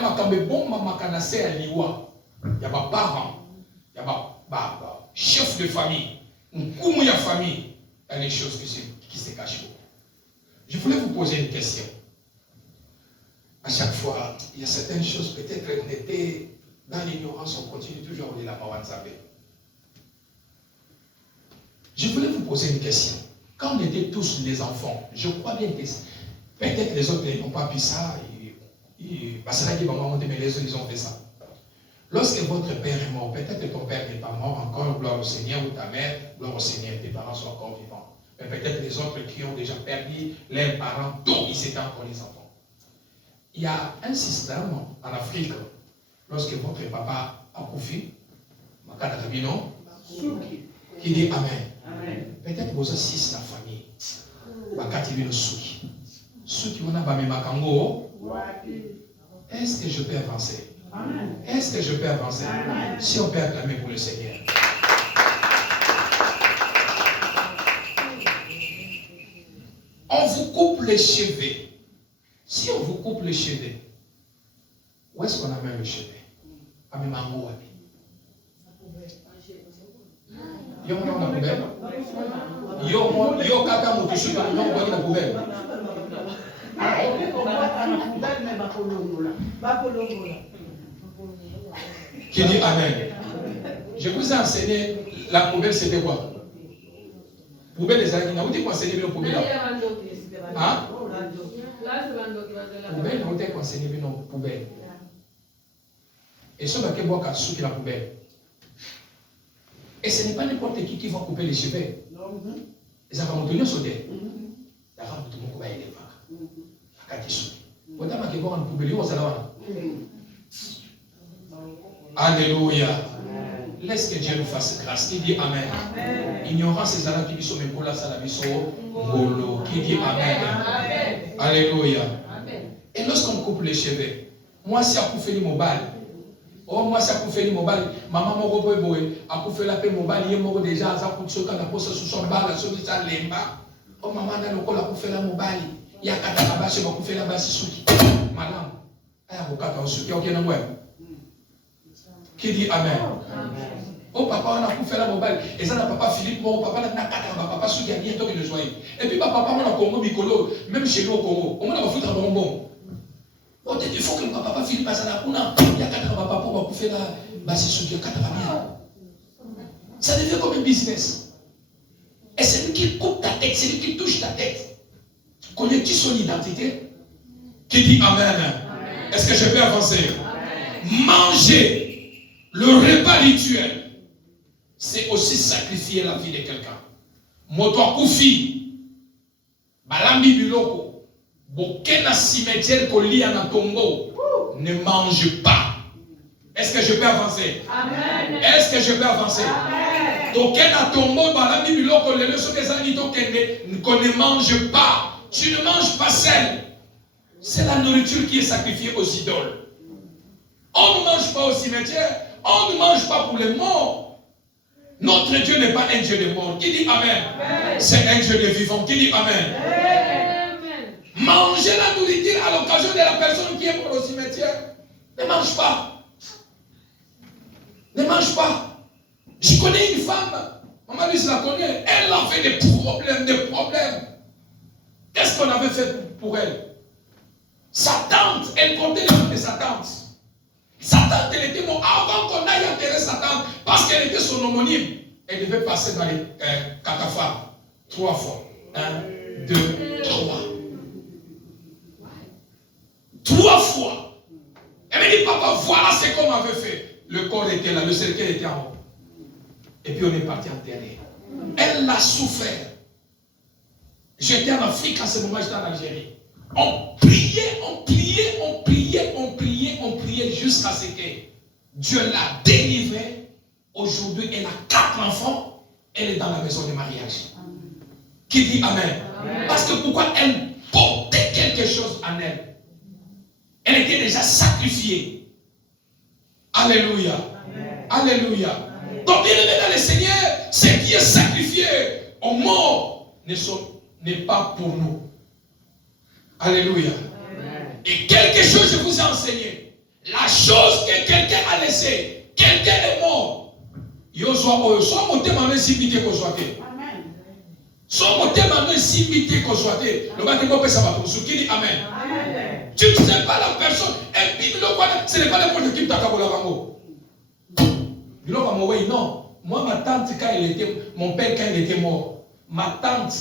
bon makanase à liwa. Il y a des parents. Il y a des chefs de famille. Une famille. Il y a des choses qui se cachent. Je voulais vous poser une question. À chaque fois, il y a certaines choses, peut-être on était dans l'ignorance, on continue toujours à la Mawanzabé. Je voulais vous poser une question. Quand on était tous les enfants, je crois bien que peut-être les autres n'ont pas pu ça, mais les autres ils ont fait ça. Lorsque votre père est mort, peut-être que ton père n'est pas mort encore, Seigneur, ou ta mère, gloire au Seigneur, tes parents sont encore vivants. Mais peut-être les autres qui ont déjà perdu leurs parents, dont ils étaient encore les enfants. Il y a un système en Afrique, lorsque votre papa a couffé, qui dit Amen. Peut-être vous avez 6 dans la famille. Est-ce que je peux avancer? Est-ce que je peux avancer? Si on peut acclamer pour le Seigneur. On vous coupe les cheveux. Si on vous coupe les cheveux, où est-ce qu'on amène le cheveu? À mes mamans. Yo on a poubelle. Yo kaka moto sur la poubelle. Qui dit Amen? Je vous ai enseigné la poubelle c'était quoi? Poubelle des amis. Vous dites qu'on enseigne bien poubelle là? Hein? Poubelle, vous dites qu'on enseigne bien poubelle. Et ce qui boit sous la poubelle. Et ce n'est pas n'importe qui va couper les cheveux. Les enfants vont tenir sauter. Les enfants vont tenir couper les enfants. Alléluia. Laisse que Dieu nous fasse grâce. Qui dit Amen? Ignorance ces alliés qui sont mes colas à la mission. Qui dit Amen? Alléluia. Et lorsqu'on coupe les cheveux, moi si à couper les mobiles, oh moi si à couper les mobiles, maman m'a repris à couper la paix mobile, il est déjà à couper sur la poste sous son bal, à celui ça lemba. Oh maman n'a le col à couper la mobile, il y a quatre à bâcher, va couper la base sous qui. Madame, elle a beaucoup de choses. Qui est en web? Qui dit Amen? Oh papa, on a coupé la mobile. Et ça, papa Philippe, mon papa n'a pas papa sous qui a bientôt le joyeux. Et puis papa, on a Congo, Mikolo, même chez nous au Congo, on a foutu un bonbon. Oh, il faut que papa Philippe passe à la Kuna. Il y a 4 papa pour couper la base sous qui 4 bien. Ça devient comme un business. Et c'est lui qui coupe ta tête, c'est lui qui touche ta tête. Connais-tu son identité? Qui dit Amen? Est-ce que je peux avancer? Manger le repas rituel, c'est aussi sacrifier la vie de quelqu'un. Moto Koufi, Balambi Biloko, Bokena cimetière Kolia na tombeau, ne mange pas. Est-ce que je peux avancer? Amen. Est-ce que je peux avancer? Amen. Tokena tombeau, Balambi Biloko, les leçons des amis qu'on ne mange pas. Tu ne manges pas seul. C'est la nourriture qui est sacrifiée aux idoles. On ne mange pas au cimetière. On ne mange pas pour les morts. Notre Dieu n'est pas un Dieu de morts. Qui dit Amen? C'est un Dieu de vivants. Qui dit Amen? Amen. Manger la nourriture à l'occasion de la personne qui est morte au cimetière. Ne mange pas. Ne mange pas. Je connais une femme. Maman Lucie la connaît. Elle avait des problèmes. Qu'est-ce qu'on avait fait pour elle? Sa tante, elle comptait les noms de sa tante. Sa tante, elle était morte avant qu'on aille enterrer sa tante, parce qu'elle était son homonyme. Elle devait passer dans les cataphares 3 fois. 1, 2, 3. 3 fois. Elle m'a dit, papa, voilà ce qu'on m'avait fait. Le corps était là, le cercueil était en haut. Et puis on est parti enterrer. Elle a souffert. J'étais en Afrique en ce moment, j'étais en Algérie. On priait jusqu'à ce que Dieu l'a délivrée. Aujourd'hui, elle a 4 enfants. Elle est dans la maison de mariage. Qui dit Amen? Parce que pourquoi? Elle portait quelque chose en elle. Elle était déjà sacrifiée. Alléluia. Alléluia. Donc, bien aimé dans le Seigneur, ce qui est sacrifié aux morts n'est pas pour nous. Alléluia. Et quelque chose je vous ai enseigné. La chose que quelqu'un a laissée, quelqu'un est mort. Soit mon thème en simité qu'on soit. Soit mon thème en simité qu'on soit. Le bâtiment peut savoir pour ce qui dit Amen. Tu ne sais pas la personne. Et puis, ce n'est pas n'importe qui qui t'a kabola bango. Non. Moi, ma tante, mon père, quand il était mort, ma tante,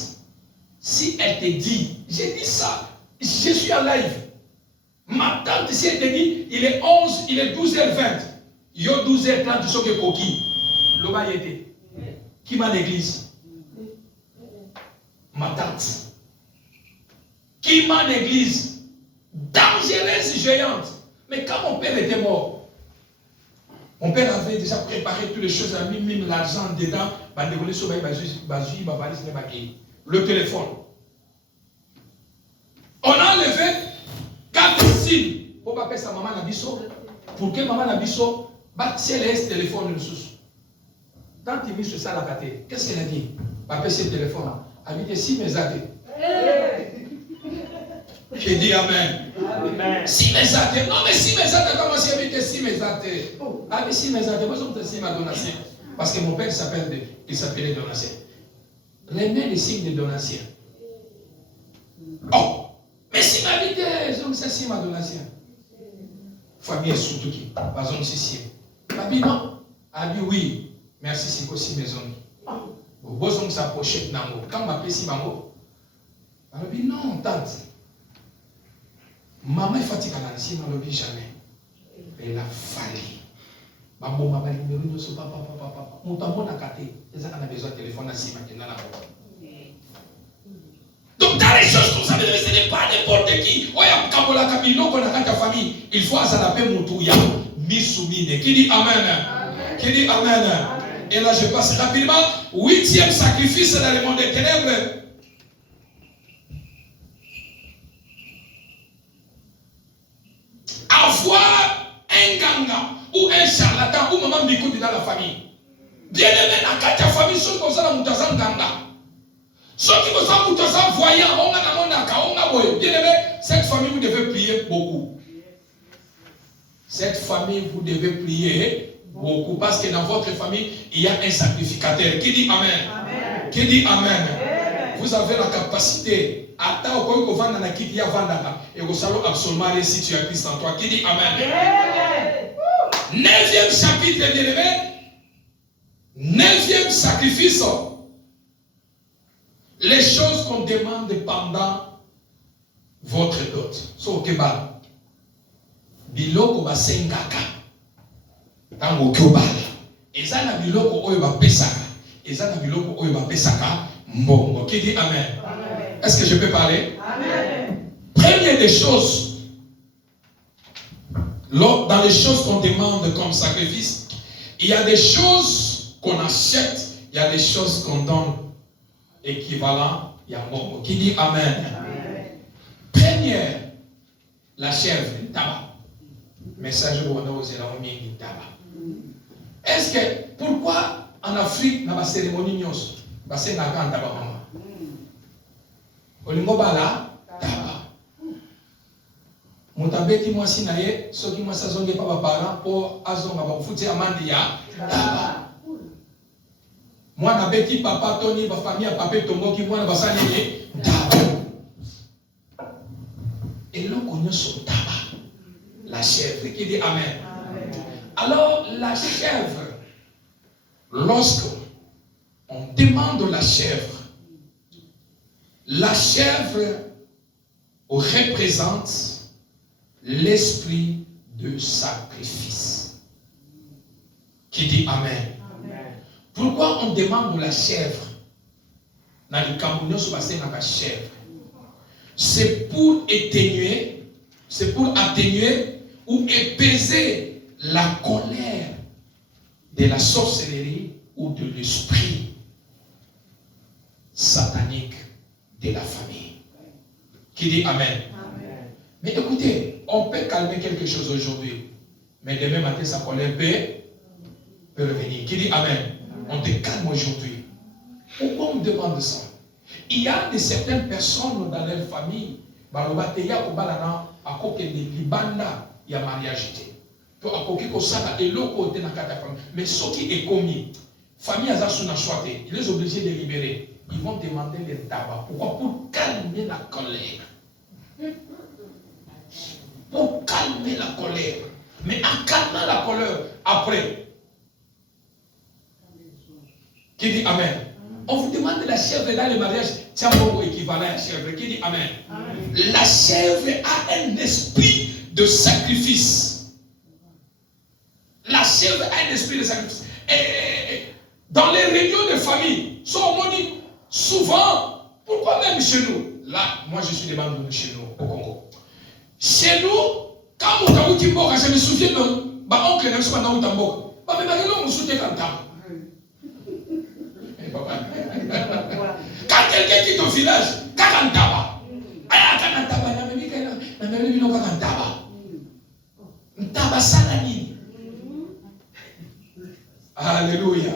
si elle te dit, j'ai dit ça, je suis en live. Ma tante, si elle te dit, il est 12h20, il y a 12h30, tu sais que coquille. Le bas y était. Qui m'a l'église? Ma tante. Qui m'a l'église? Dangereuse, géante. Mais quand mon père était mort, mon père avait déjà préparé toutes les choses, il a mis même l'argent dedans. Le téléphone. On a enlevé 4 signes. Pour pas sa maman Nabiso. Pour que maman Nabiso, si elle a ce téléphone, le sous. Quand il met sur ça la gâté, qu'est-ce qu'elle a dit? Papa, ce téléphone, elle dit si mes athées. J'ai dit Amen. Amen. Si mes athées. Non, mais si mes athées, comment c'est dit si mes athées? Ah, mais si mes athées, moi, je me dis ma donation. Parce que mon père s'appelait Donatien. Remets les signes de Donatien. Oh, mais si ma vie est, je me dis ma donation. Famille surtout qui, par exemple, si. Papi, non. Ah, oui. Merci, c'est aussi mes amis. Vous avez sa pochette nango. Quand ma pesi mango, elle dit non, tante. Maman est fatiguée à l'ancien, elle ne dit jamais. Elle a fallu. Maman m'a dit, mais nous sommes papa. Mon tambour n'a caté. Et ça, on a besoin de téléphone à Sima qui n'a pas. Donc, dans les choses comme ça, ce n'est pas n'importe qui. Oh, il y a Kabola Kamilo qu'on a dans ta famille. Il faut s'adapter mon touya. Missoumine. Qui dit Amen? Qui dit Amen? Et là, je passe rapidement. 8e sacrifice dans le monde des ténèbres. Avoir un ganga ou un charlatan ou maman m'écoute dans la famille. Bien aimé, dans ta famille, ceux qui sont dans ganga. Ceux qui sont voyants, bien aimé, cette famille, vous devez prier beaucoup. Cette famille, vous devez prier beaucoup. Parce que dans votre famille, il y a un sacrificateur. Qui dit Amen? Amen. Qui dit Amen? Amen. Vous avez la capacité. Attends, au point que vous vendez dans la kit, il y a Vandaka. Et vous allez absolument réussir si tu as Christ en toi. Qui dit Amen? Amen. 9e chapitre, bien aimé. 9e sacrifice. Les choses qu'on demande pendant votre dot. So, Keba. Biloko basengaka. Tango kyobala. Eza na biloko oyo ba pesaka. Eza na biloko oyo ba pesaka. Mbongo. Qui dit Amen? Amen. Est-ce que je peux parler? Amen. Première des choses, dans les choses qu'on demande comme sacrifice, il y a des choses qu'on achète, il y a des choses qu'on donne équivalent, il y a Mbongo. Qui dit Amen? Amen. Première, la chèvre, le tabac. Message au Rwanda aux États-Unis, le tabac. Est-ce que, pourquoi en Afrique, dans la cérémonie, parce que tabac maman. Olingo bala tabac. Mutabeti moi si naye, ceux qui moi sazonge pas parents pour azonga ba futi amandi ya tabac. Moi na beti papa Tony ba famille papa Tongo qui moi na basani ni tabac. Et l'on connaît son tabac. La chèvre qui dit Amen. Amen. Alors la chèvre, lorsque on demande la chèvre représente l'esprit de sacrifice. Qui dit Amen. Amen. Pourquoi on demande la chèvre? Dans le Cameroun, on passe dans la chèvre. C'est pour atténuer ou épaiser la colère de la sorcellerie ou de l'esprit satanique de la famille. Qui dit Amen. Amen. Mais écoutez, on peut calmer quelque chose aujourd'hui, mais demain matin, sa colère peut revenir. Qui dit Amen. On te calme aujourd'hui. Pourquoi on me demande ça? Il y a certaines personnes dans leur famille, il y a mariage. Mais ce qui est commis, famille a choisi, il est obligé de libérer. Ils vont demander le tabac. Pourquoi? Pour calmer la colère. Pour calmer la colère. Mais en calmant la colère, après, qui dit Amen? On vous demande la chèvre dans le mariage, tiens bon équivalent à la chèvre. Qui dit Amen? Amen. La chèvre a un esprit de sacrifice. La chèvre a un esprit de sacrifice. Et dans les réunions de familles sont harmoniques. Souvent, pourquoi même chez nous? Là, moi je suis des membres de chez nous, au Congo. Chez nous, quand on a eu Timboka, je me souviens de mon oncle, je me souviens de mon Timboka. Mais maintenant, on me soutient quand quand quelqu'un quitte au village, Kakantaba. Alléluia.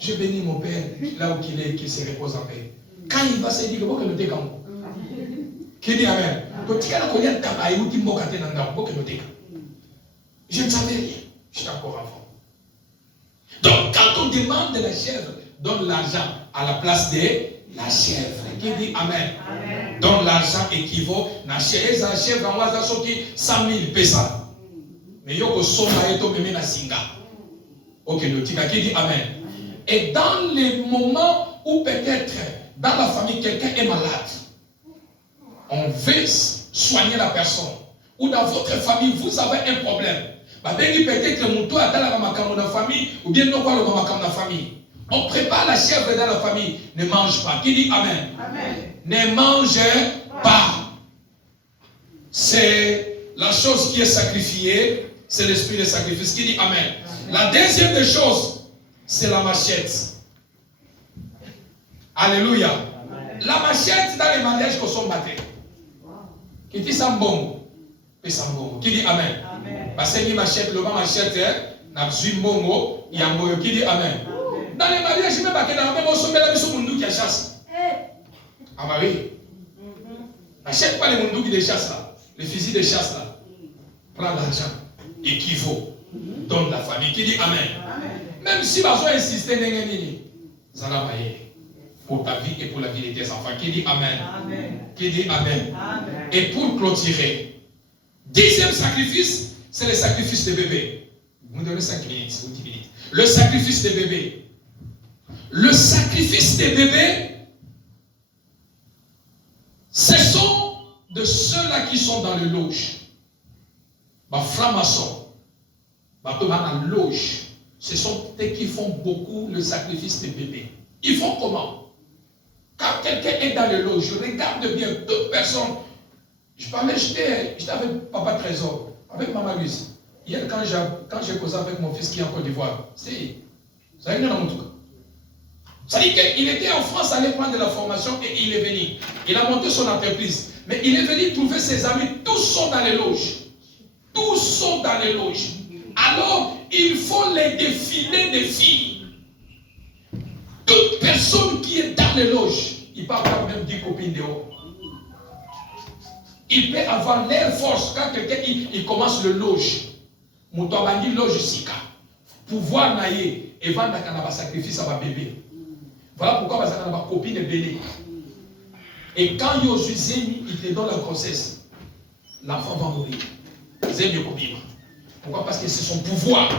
Je bénis mon Père là où il est, qu'il se repose en paix. Quand il va se dire que vous ne t'es comme qui dit Amen. Je ne savais rien. Je suis encore enfant. Donc, quand on demande de la chèvre, donne l'argent à la place de la chèvre. Qui dit Amen. Amen. Donc, l'argent équivaut à la chèvre. En waza soki 100 000 pesa. Mais yoko soma eto meme na singa. Ok, le tika qui dit Amen. Et dans les moments où peut-être dans la famille quelqu'un est malade, on veut soigner la personne. Ou dans votre famille vous avez un problème. Peut-être mon toit dans la famille ou bien non dans la famille. On prépare la chèvre dans la famille. Ne mange pas. Qui dit Amen? Amen. Ne mange pas. C'est la chose qui est sacrifiée. C'est l'esprit de sacrifice. Qui dit Amen. Amen. La deuxième des choses, c'est la machette. Alléluia. Amen. La machette dans les mariages qu'on sont battus. Qui dit Sambongo? Qui dit Amen. Parce que machette, le machette, n'a Zimbongo, il y a un qui dit Amen. Dans les mariages, je ne sais pas qu'il y a un sommet là, mais qui a chasse. Ah bah oui. N'achète pas les mundou qui les chassent là, les fusils de chasse là. Prends l'argent, équivaut, donne la famille. Qui dit Amen. Même si vous avez insisté, vous allez payer pour ta vie et pour la vie de tes enfants. Qui dit Amen. Qui dit Amen. Et pour clôturer, 10e sacrifice, c'est le sacrifice des bébés. Vous me donnez 5 minutes ou 10 minutes. Le sacrifice des bébés. Le sacrifice des bébés, ce sont de ceux-là qui sont dans le loge. Ma franc-maçon, ma loge, ce sont eux qui font beaucoup le sacrifice des bébés. Ils font comment? Quand quelqu'un est dans le loge, je regarde bien toute personne. Je parlais, j'étais avec Papa Trésor, avec Maman Louise. Hier, quand j'ai causé avec mon fils qui est en Côte d'Ivoire, ça y est, ça dit qu'il était en France, allait prendre de la formation et il est venu. Il a monté son entreprise. Mais il est venu trouver ses amis, tous sont dans les loges. Tous sont dans les loges. Alors, il faut les défiler des filles. Toute personne qui est dans les loges, il peut avoir même 10 copines dehors. Il peut avoir l'air force quand quelqu'un il commence le loge. Moutouabandi loge sika. Pouvoir naïe et vendre un sacrifice à ma bébé. Voilà pourquoi parce qu'on a ma copine est bébé. Et quand il suis zémi, il te donne la grossesse. L'enfant va mourir. Zémi copine. Pourquoi? Parce que c'est son pouvoir.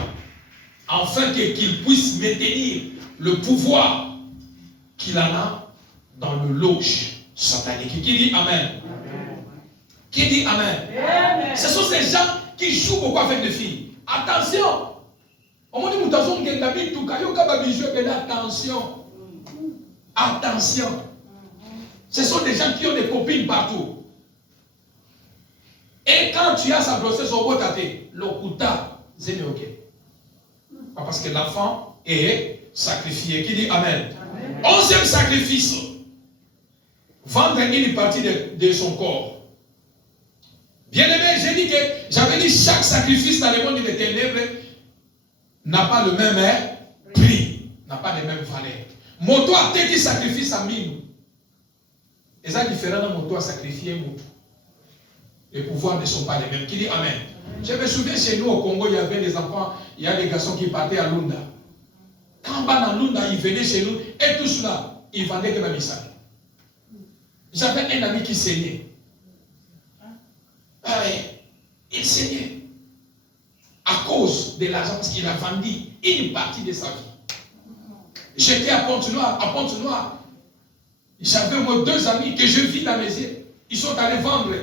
Afin qu'il puisse maintenir le pouvoir qu'il en a dans le loge satanique. Qui dit Amen? Qui dit Amen? Amen. Ce sont ces gens qui jouent beaucoup avec des filles. Attention! Attention! Attention! Ce sont des gens qui ont des copines partout. Et quand tu as sa grossesse au bout de ta tête, l'okuta, c'est ok. Parce que l'enfant est sacrifié. Qui dit Amen? 11e sacrifice. Vendre une partie de son corps. Bien aimé, j'avais dit chaque sacrifice dans le monde des ténèbres n'a pas le même prix, n'a pas les mêmes valeurs. Moto a été sacrifice à mille. Et ça différent de moto à sacrifier moto. Les pouvoirs ne sont pas les mêmes. Qui dit Amen? Je me souviens chez nous au Congo, il y avait des enfants, il y a des garçons qui partaient à Lunda. Quand à Lunda, ils venaient chez nous et tout cela, ils vendaient que ma missa. J'avais un ami qui saignait. Il saignait à cause de l'argent parce qu'il a vendu une partie de sa vie. J'étais à Pont-Noir. J'avais moi 2 amis que je vis dans mes yeux. Ils sont allés vendre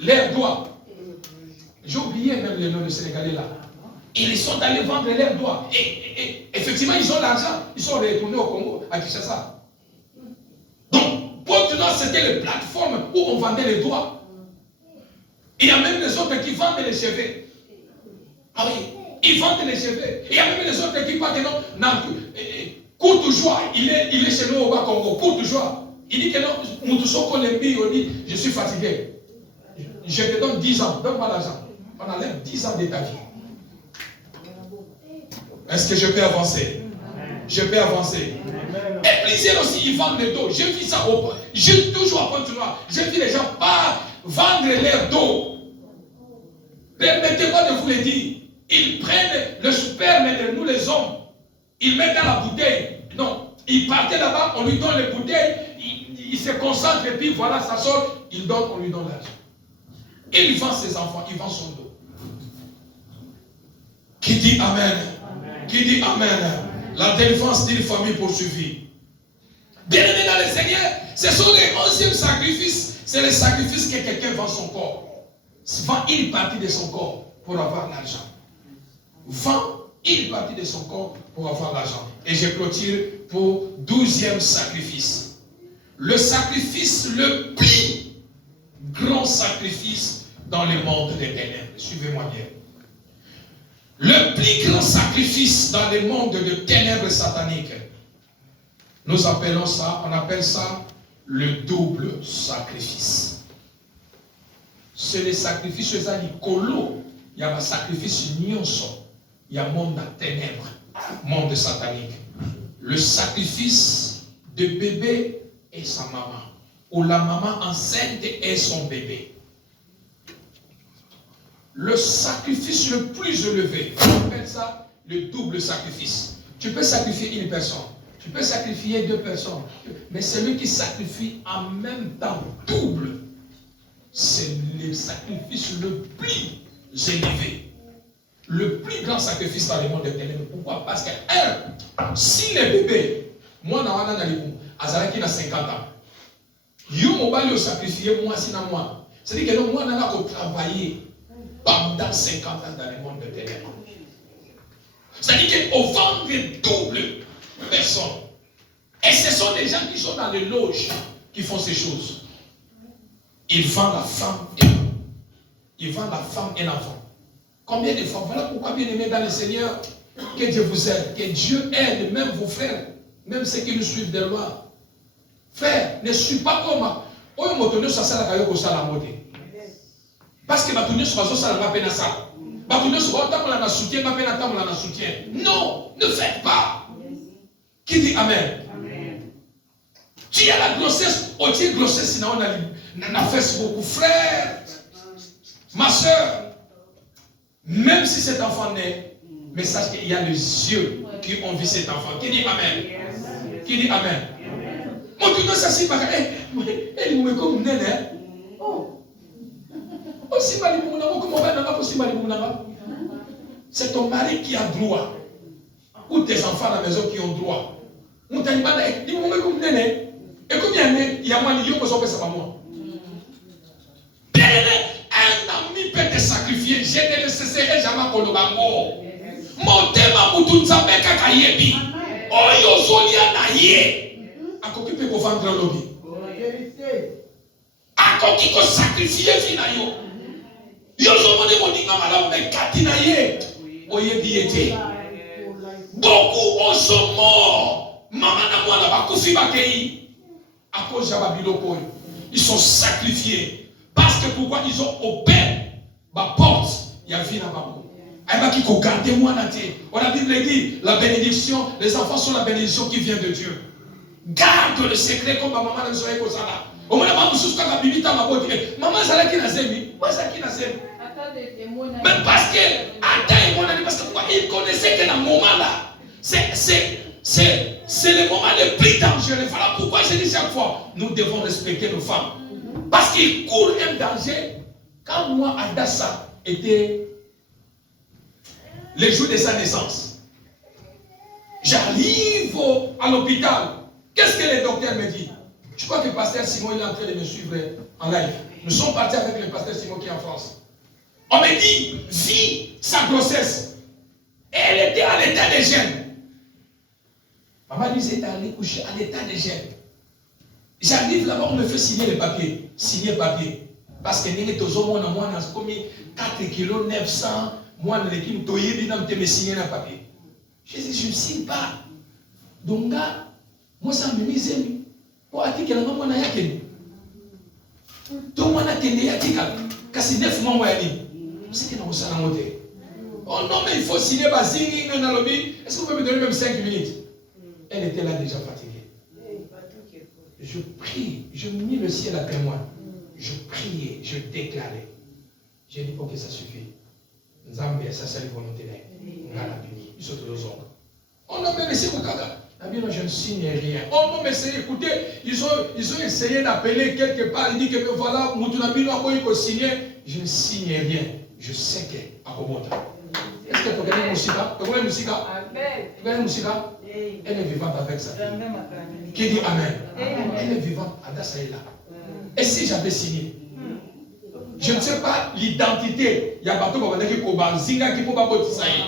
leurs doigts. J'ai oublié même le nom de Sénégalais là. Ils sont allés vendre leurs doigts. Et effectivement, ils ont l'argent. Ils sont retournés au Congo, à Kinshasa. Donc, Port-du-Nord, c'était les plateformes où on vendait les doigts. Il y a même les autres qui vendent les cheveux. Ah oui, ils vendent les cheveux. Il y a même les autres qui parlent que non, courte joie, il est chez nous au Bas-Congo, courte joie. Il dit que non, nous tous sommes Colombie, on dit, je suis fatigué. Je te donne 10 ans, donne-moi l'argent. On enlève 10 ans de ta vie. Est-ce que je peux avancer? Je peux avancer. Et plusieurs aussi, ils vendent le dos. J'ai vu ça j'ai toujours à Port-du-Nord. J'ai vu les gens pas vendre leur dos. Permettez-moi de vous le dire. Ils prennent le sperme de nous les hommes. Ils mettent dans la bouteille. Non. Ils partaient là-bas, on lui donne les bouteilles. Il se concentre et puis voilà, ça sort. Il donne, on lui donne l'argent. Et il vend ses enfants, il vend son dos. Qui dit Amen? Qui dit Amen? La délivrance d'une famille poursuivie. Bien-aimés dans le Seigneur, ce sont les 11e sacrifices. C'est le sacrifice que quelqu'un vend son corps. Vend une partie de son corps pour avoir l'argent. Vend une partie de son corps pour avoir l'argent. Et je clôture pour 12e sacrifice. Le sacrifice le plus grand sacrifice dans le monde des ténèbres. Suivez-moi bien. Le plus grand sacrifice dans le monde de ténèbres sataniques, nous appelons ça, on appelle ça le double sacrifice. C'est le sacrifice, c'est ça, il y a un sacrifice nyonso, il y a un monde à ténèbres, monde satanique. Le sacrifice de bébé et sa maman, ou la maman enceinte et son bébé. Le sacrifice le plus élevé, on appelle ça le double sacrifice. Tu peux sacrifier une personne, tu peux sacrifier 2 personnes, mais celui qui sacrifie en même temps double, c'est le sacrifice le plus élevé. Le plus grand sacrifice dans le monde des ténèbres. Pourquoi? Parce que, si les bébés, moi, Azaraki a 50 ans, yo mobile au sacrifié, moi, si moi. C'est-à-dire que moi, on a travaillé pendant 50 ans dans le monde des ténèbres. C'est-à-dire qu'on vend des doubles personnes. Et ce sont des gens qui sont dans les loges qui font ces choses. Ils vendent la femme et l'enfant. Ils vendent la femme et l'enfant. Combien de fois? Voilà pourquoi, bien aimés dans le Seigneur, que Dieu vous aide, que Dieu aide même vos frères, même ceux qui nous suivent de loin. Frère, ne suis pas comme parce que non, ne faites pas. Qui dit Amen? Tu as la grossesse, tu as la grossesse, on a fait beaucoup. Frère, ma soeur, même si cet enfant naît, mais sache qu'il y a les yeux qui ont vu cet enfant. Qui dit Amen? Qui dit Amen? Mon Dieu, ça c'est pas elle me comme nene. Oh. Aussi mal comment c'est ton mari qui a droit. Ou tes enfants à la maison qui ont droit. Mon tani pas dit mon comme nene. Et combien il y a moi il y a besoin de ça moi. Un ami peut te sacrifier, je ne le cesserai jamais pour le bango. Mon thème à Moutounza Beka Kayebi. Oyo Zolia Naye. A qui peut vendre le lobby. A qui peut sacrifier finayo. Yo zomone modinga madame mais katinaye. Oye diété. Beaucoup ont sont morts. Maman na moi na bakufi bakei. À cause de Babiloko. Ils sont sacrifiés. Parce que pourquoi ils ont ouvert ma porte. Il y a vie là-bas. Gardez-moi la terre. La Bible dit la bénédiction, les enfants sont la bénédiction qui vient de Dieu. Garde le secret comme ma maman ne serait pas là. Au moment où je suis à Bibita, ma beauté, maman Zala qui n'a zémi, moi Zala qui n'a zémi. Mais parce que, parce qu'il connaissait que dans ce moment-là, c'est le moment le plus dangereux. Voilà pourquoi je dis chaque fois, nous devons respecter nos femmes. Parce qu'ils courent un danger. Quand moi, Adassa était le jour de sa naissance, j'arrive à l'hôpital. Qu'est-ce que le docteur me dit? Je crois que le pasteur Simon il est en train de me suivre en live. Nous sommes partis avec le pasteur Simon qui est en France. On me dit, vis sa grossesse. état de gêne. Maman disait, allé coucher à l'état de gêne. J'arrive là-bas, on me fait signer les papiers. Signer papier. Parce que nous sommes moi, 4 kg 900, moi, l'équipe, me signer un papier. Je dis, je ne signe pas. Donc, moi, ça me mise. Pour article, moi, je suis donc, moi, je suis kasi 9 mois. C'est que nous sommes oh non, mais il faut signer Basing dans le lobby. Est-ce que vous pouvez me donner même 5 minutes? Elle était là déjà fatiguée. Je prie, je mis le ciel après moi. Je priais, je déclarais. J'ai dit, ok, ça suffit. Zambé, ça c'est la volonté là. Ils sont tous les hommes. Oh non, mais c'est Kukaka. Je ne signe rien. Oh non, mais c'est, écoutez, ils ont essayé d'appeler quelque part. Ils disent que voilà, Moutounabino a voulu signer. Je ne signe rien. Je sais que à Komota. Est-ce que tu connais la musique? Tu connais la musique? Tu connais la musique? Elle est vivante avec ça. Qui dit Amen? Elle est vivante. Adassa est là. Et si j'avais signé? Je ne sais pas l'identité. Il y a bateau qui Koba, Zinga qui Koba Botisaï.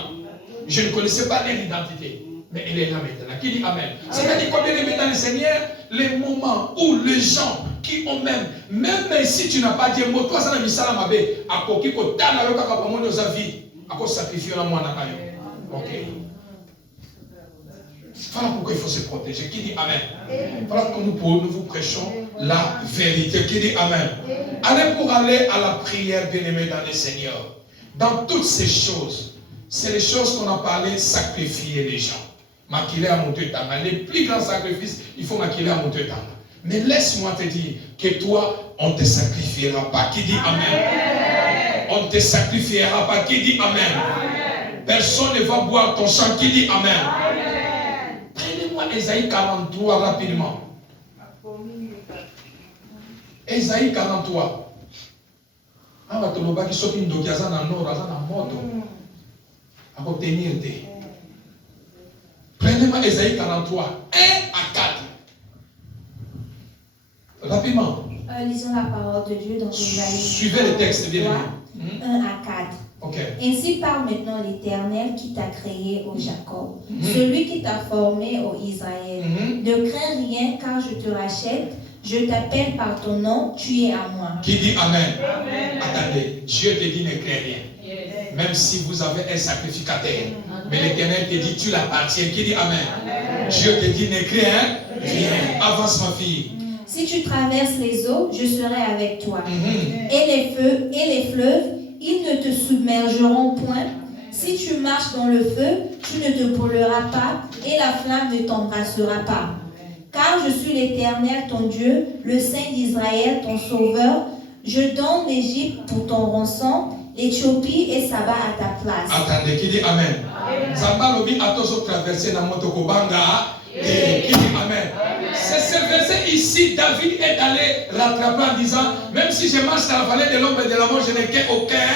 Je ne connaissais pas leur identité. Mais elle est là maintenant. Qui dit Amen? C'est-à-dire combien de dans le Seigneur, les moments où les gens qui ont même si tu n'as pas dit un mot, toi ça n'a mis ça la mabe, à quoi qui peut t'en aller quand on nous a vie, à quoi sacrifier la moi n'a ok. Voilà pourquoi il faut se protéger. Qui dit Amen? Voilà que nous vous prêchons la vérité. Qui dit Amen? Allez pour aller à la prière, bien-aimé dans le Seigneur. Dans toutes ces choses, c'est les choses qu'on a parlé, sacrifier les gens. Maquiller à mon tanga. Les plus grands sacrifices, il faut maquiller à mon tanga. Mais laisse-moi te dire que toi, on ne te sacrifiera pas. Qui dit Amen? On ne te sacrifiera pas. Qui dit Amen? Personne ne va boire ton sang. Qui dit Amen? Prenez-moi Ésaïe 43 rapidement. Ésaïe 43. Ah, tu n'as pas qui sont une dokiaza dans le nord, dans la moto. À obtenir des. Prenez-moi Ésaïe 43, 1 à 4. Rapidement. Lisons la parole de Dieu dans Ésaïe. Suivez le texte, bien 1 à 4. Okay. Ainsi parle maintenant l'Éternel qui t'a créé, au Jacob, celui qui t'a formé, au Israël. Ne crains rien, car je te rachète. Je t'appelle par ton nom, tu es à moi. Qui dit Amen? Attendez, Dieu te dit ne crains rien. Même si vous avez un sacrificateur. Mais l'Éternel te dit tu l'appartiens. Qui dit Amen? Dieu te dit ne crains rien. Avance ma fille. Si tu traverses les eaux, je serai avec toi. Et les fleuves, ils ne te submergeront point. Si tu marches dans le feu, tu ne te brûleras pas, et la flamme ne t'embrassera pas. Car je suis l'Éternel, ton Dieu, le Saint d'Israël, ton Sauveur. Je donne l'Égypte pour ton rançon, l'Éthiopie et Saba à ta place. Attendez, qui dit Amen? Zamba lobi atoso traversé dans Motoko Banga. Et qui dit Amen? C'est ce verset ici, David est allé rattraper en disant, même si je marche dans la vallée de l'ombre et de la mort, je n'ai aucun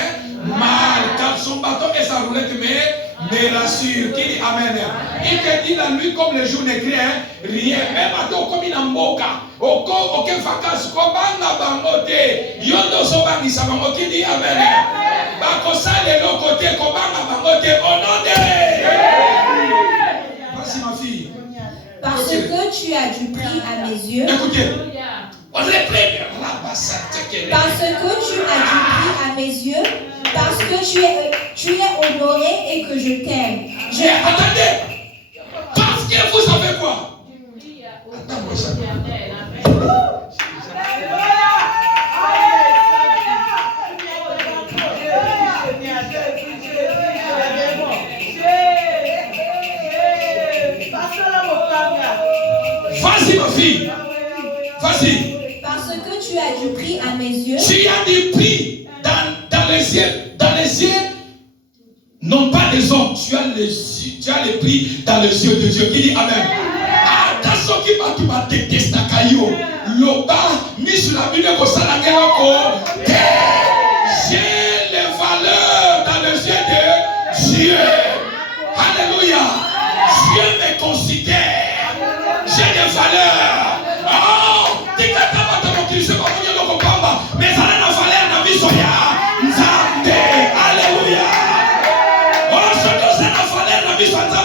mal. Car son bâton et sa roulette me rassure. Qui dit Amen? Il te dit la nuit comme le jour ne craint rien. Même à toi comme une amboka. Aucun vacances. Kobanga bangote. Yondo sobani sabango. Qui dit Amen? Bakosa de l'autre côté. Kobanga bangote. Au nom de. Voici ma fille. Parce que tu as du prix à mes yeux. Écoutez. Parce que tu as du prix à mes yeux. Parce que tu es honoré et que je t'aime. Attendez. Parce que vous savez quoi? Attends-moi ça. Vas-y ma fille. Vas-y. Parce que tu as du prix à mes yeux. Tu as du prix dans les yeux. Dans les yeux. Non pas des hommes. Tu as le prix dans les yeux de Dieu. Qui dit Amen. Attention qui va détester Kayo. Loba mis sur la Bible comme ça la j'ai les valeurs dans les yeux de Dieu. Alléluia. Dieu me considère. J'ai des valeurs. Oh, mais ça n'a pas valeur dans la vie soya. Alléluia. Oh, ça n'a pas valeur dans la vie soya.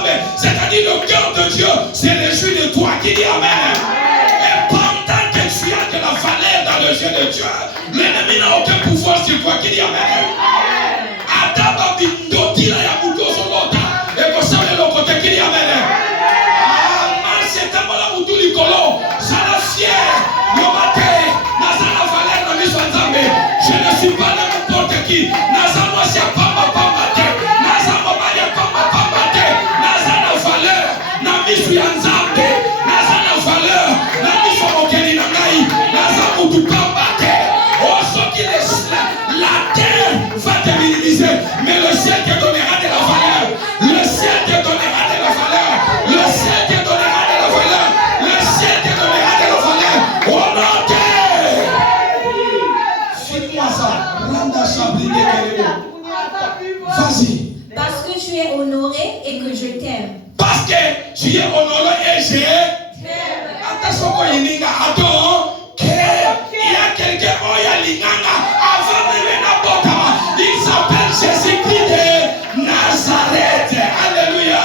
sur toi. Qui dit Amen? Adama bindotila ya mutozo lota. Et pour ça, le côté qui dit Amen. Ah, c'est un bon amour du colo. Ça la fière. Le matin, Nazana valeur na miso nzambe. Je ne suis pas n'importe qui. Nazana moi c'est pamba pamba te. Nazana maria pamba pamba te. Nazana valeur na miso ya nzambe. Nazana valeur na miso mokeli na ngai. Nazana mutu pamba te. Oh, ce qui laisse la terre va te minimiser, mais le ciel te donnera de la valeur. Le ciel te donnera de la valeur. Le ciel te donnera de la valeur. Le ciel te donnera de la valeur. Oh non, file-moi ça. Randa Chabliné Kéréo. Vas-y. Parce que tu es honoré et que je t'aime. Parce que tu es honoré et je t'aime. Attention, attends. Il y a quelqu'un qui a l'inganga avant de venir. Il s'appelle Jésus-Christ de Nazareth. Alléluia.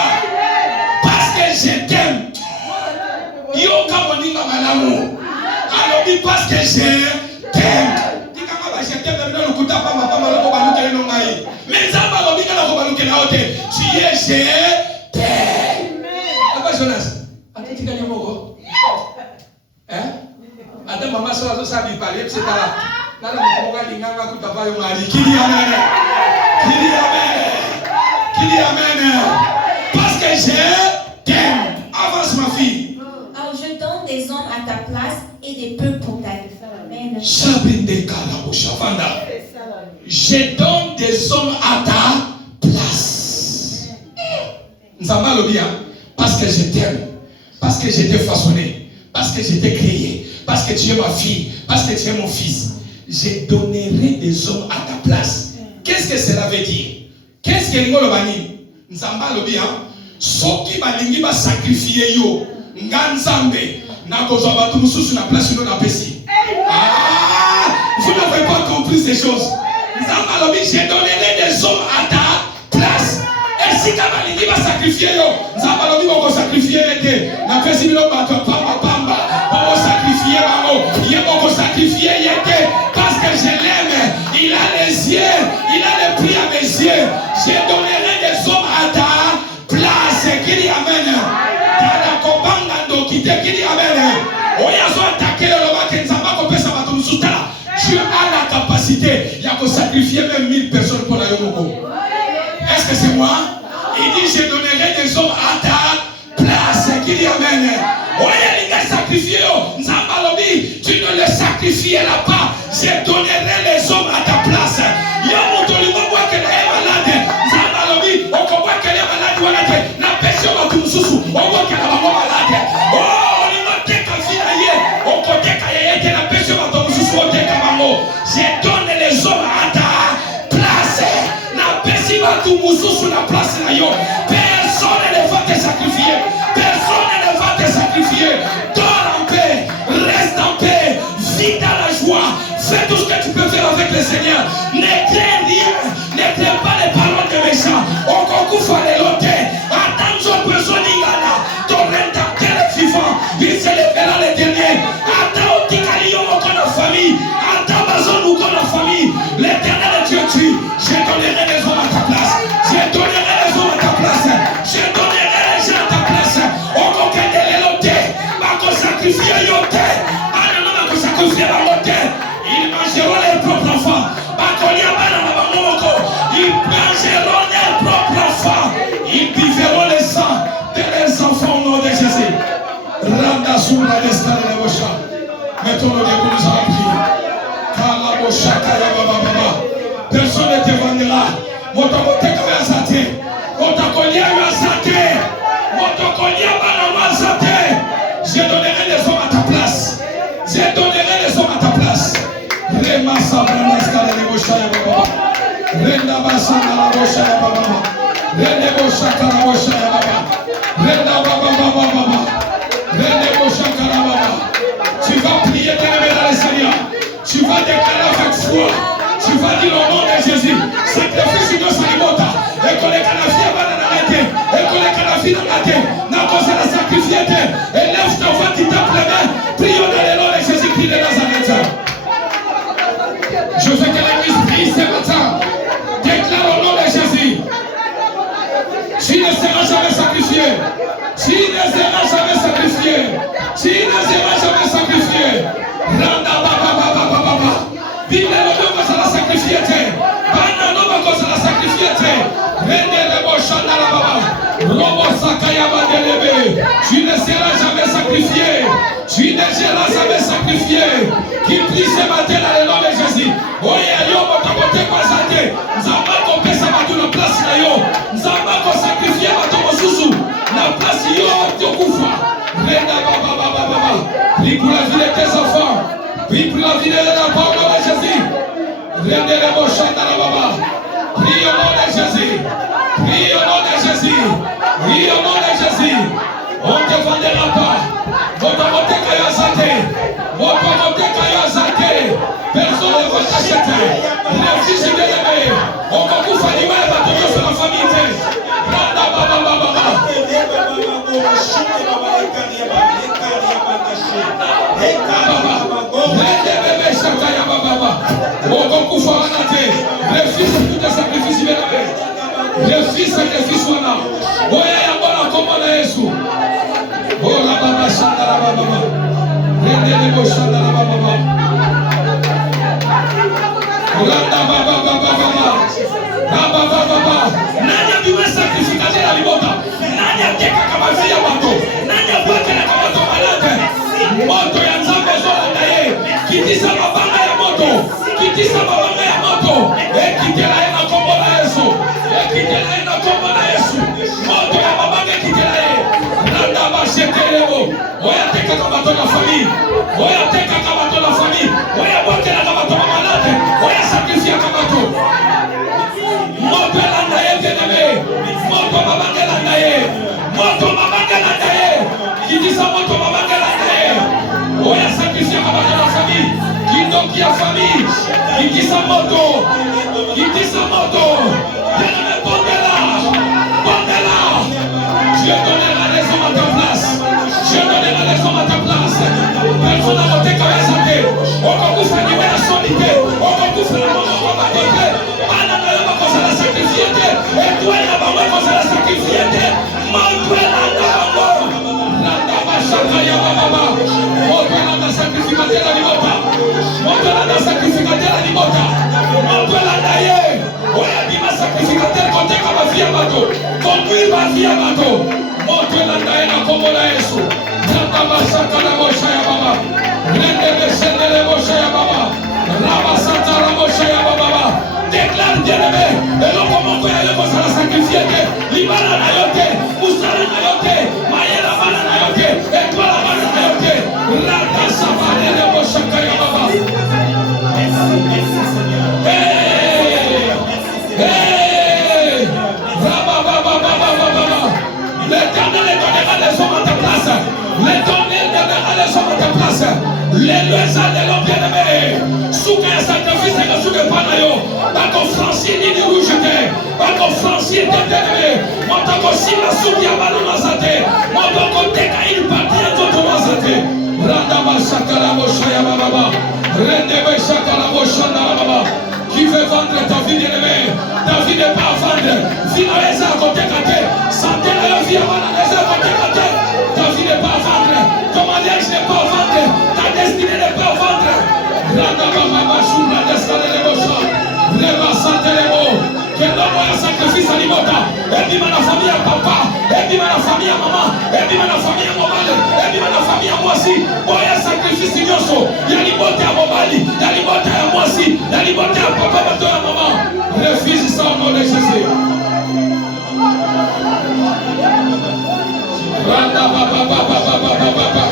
Parce que je t'aime. Yo kamoninga malamu. Alors parce que je t'aime. Je t'aime dans le coup d'appa ma femme alors qu'on va nous tenir ngai. Mais ça va l'obéir à la qu'on va nous tenir. Tu es je t'aime. Papa Jonas. Attends tu gagnes mon hein? Attends, maman, ça va ça parler, c'est là. Là, on va aller à la coupe de mari. Qui dit Amen? Qui dit Amen? Qui dit Amen? Parce que je t'aime. Avance, ma fille. Alors je donne des hommes à ta place et des peuples pour ta vie. Amen. Je donne des hommes à ta place. Nous avons le bien. Parce que je t'aime. Parce que je t'ai façonné. Parce que je t'ai créé. Parce que tu es ma fille, parce que tu es mon fils, je donnerai des hommes à ta place. Qu'est-ce que cela veut dire? Qu'est-ce que le bani? Nzamba le bien. Soki balingi ba sacrifier yo. Nganzambe. Na kozwa batu mususu na place no na pesi. Ah, vous n'avez pas compris ces choses. Nzamba le bien, je donnerai des hommes à ta place. Et si balingi ba sacrifier yo, Nzamba le bien ko sacrifier ete. Na pesi bino bato pamba pamba. Sacrifier il est sacrifié parce que je l'aime. Il a les yeux, il a les prix à mes yeux. Je donnerai des hommes à ta place. Qui dit Amen? Qui dit Amen? Dieu a la capacité de sacrifier même 1000 personnes pour la Yomoko. Est-ce que c'est moi? Il dit je donnerai des hommes à ta place. Qui dit Amen? Sacrifier, tu ne les sacrifieras pas. Je donnerai les hommes à ta place. Il y a mon tolimo moi qui est malade. Zambalobi, on comprend qu'elle est malade. La personne va tout sous. On voit qu'elle est malade. Oh, on y va te cafier. On connaît qu'elle est la personne va tout sous. Je donne les hommes à ta place. La personne va tout sous la place. Personne ne va te sacrifier. Personne ne va te sacrifier. Reste en paix, vis dans la joie, fais tout ce que tu peux faire avec le Seigneur. Ne crains rien, ne crains pas les paroles de méchants. Au concours, les loter. Attends, son besoin d'Igala. Ton rédempteur est vivant, il se lèvera le dernier. Attends, au Tikaliyo, mon famille. Attends, Mazon, ou la famille. L'éternel est Dieu, tu. Je donnerai les hommes à ta place. Je donnerai les hommes à ta place. Je donnerai les gens à ta place. Au concours, les loter. Sacrifier yote, ils mangeront leurs propres enfants. Ils mangeront leurs propres enfants. Ils buveront le sang de leurs enfants au nom de Jésus. Randa soura d'estar la bocha. Mettons le début, nous allons prier. Kala bocha, kala baba. Personne ne te vendra. Motokote kawazate. Motokolia wazate. Motokolia bana wazate. Je donnerai les hommes à ta place. Je donnerai les hommes à ta place. Rema sabrana skala de bocha ya baba. Renda basana la bocha ya baba. Rende bocha kala bocha ya baba. Renda baba baba baba. Rende bocha kala baba. Tu vas prier dans le Seigneur. Tu vas déclarer avec foi. Tu vas dire au nom de Jésus. Sacrifice de Salimota. Et que les canafis abandonnent la tête. Et que les canafis dans la tête. N'a pas à sacrifier. Élève ta voix, tu tapes les mains. Prions dans le nom de Jésus-Christ de Nazareth. Je veux que l'église prie. Tu ne seras jamais sacrifié. Tu ne seras jamais sacrifié. Tu ne seras jamais sacrifié. Randa baba baba baba. Vive le nom que la sacrifié. Bana nom que la sacrifié. Rende le bochana la baba. Robo sakaya bandelebe. Tu ne seras jamais sacrifié. Tu ne seras jamais sacrifié. Qui prie ce matin dans le nom de Jésus. Oye yo motokote kwa zate. Nzamba kopesa batu na place na yo. Nzamba ko sacrifier batu mosusu. La place yo tokufa. Renda baba baba baba. Prie pour la vie de tes enfants. Prie pour la vie de la parole de Jésus. Rende le bochanda la baba. Prie au nom de Jésus. Prie au nom de Jésus. Prie au nom de Jésus. On ne te vendra pas. Motokote kaya zate. Motokote kaya zate. Personne ne va t'acheter. Les fils de l'aimer. On va vous faire du mal à tout sur la famille. Randa baba baba baba. Rende bébé chakaya baba baba. On va vous faire un athée. Les fils de tout sacrifice de l'aimer. Les fils sacrifice wana. Oya ya bwana komona Yesu. Oh la baba chanda la baba baba. Rende le bo chanda la baba baba. Randa baba baba baba. Baba baba baba. Nani biwa sacrificateur la libota. Nani ateka kama via bato. Nani abaka na kama to malade. Moto ya nzambe zola naye. Kitisa mabanga ya moto. Kitisa mabanga ya moto. Ekitela ina kombo na Yesu. Ekitela ina kombo na Yesu. Moto ya mabanga kitela ye. Randa bashetelebo. Oya teka kama to la famille. Oya teka kama to la famille. Oya bokela kama to malade. Oya sacrifier kama to. Moto la naye bien-aimé. Moto mabanga la naye. Moto mabanga la naye. Kitisa moto mabanga la naye. Oya sacrifier kama to la famille. Kidoki ya famille. Kitisa moto. Kitisa moto. Bien-aimé, bondela. Bondela. Dieu donnera les hommes à ta place. Dieu donnera les hommes à ta place. Personne n'a voté comme ça. On va vous faire la solité. On va vous faire la mort. On va vous faire. Anna n'a pas causé la sacrifier. Et toi, il n'a pas causé la sacrifier. Malgré la mort. Nanda bashaka ya baba. Moto na sacrificateur la libota. Moto na sacrificateur la libota. Moto la daye. Oya bima sacrificateur côté kama via bato. Conduire ma via bato. Moto la daye na kombo la Yesu. Nanda bashaka la bosha ya baba. Rende besende le bosha ya baba. Raba sata la bosha ya baba. Déclare bien-aimé. Et le comment que y'a le la sacrifier. Libana na yote. Musala na yote. Mayela bana na yote. Et toi la bana na yote. Randa savane le bosha ya baba. Hey! Raba baba baba baba. L'Éternel donnera les hommes à ta place. L'Éternel donnera les hommes à ta place. Les lois de l'homme bien-aimé. Souka sacrifice et souka panayo. Bako franci ni rougeté. Bako franci et bien-aimé. Montako sima souki abalo mazate. Montako teka il parti à tout mazate. Randa bashaka la boshaya baba. Rende bashaka la boshana baba. Qui veut vendre ta vie bien-aimée? Ta vie n'est pas à vendre. Vie à les à côté côté. Santé la vie à les à côté côté. Ta vie n'est pas à vendre. Ton mariage n'est pas à vendre. Ta destinée n'est pas à vendre. Randa baba bashuna descale les bocha. Reba santé les mots. Quel homme a sacrifice à l'imota. Et puis ma famille à papa. Et puis ma famille à maman. Et puis ma famille à maman. Et puis ma famille à moi aussi. Bon, il y a sacrifice ignoso. Il y a l'imota à Mobali. Il y a l'imota à moi aussi. Il y a l'imota à papa, bateau à maman. Refuse ça au nom de Jésus. Randa baba baba baba baba.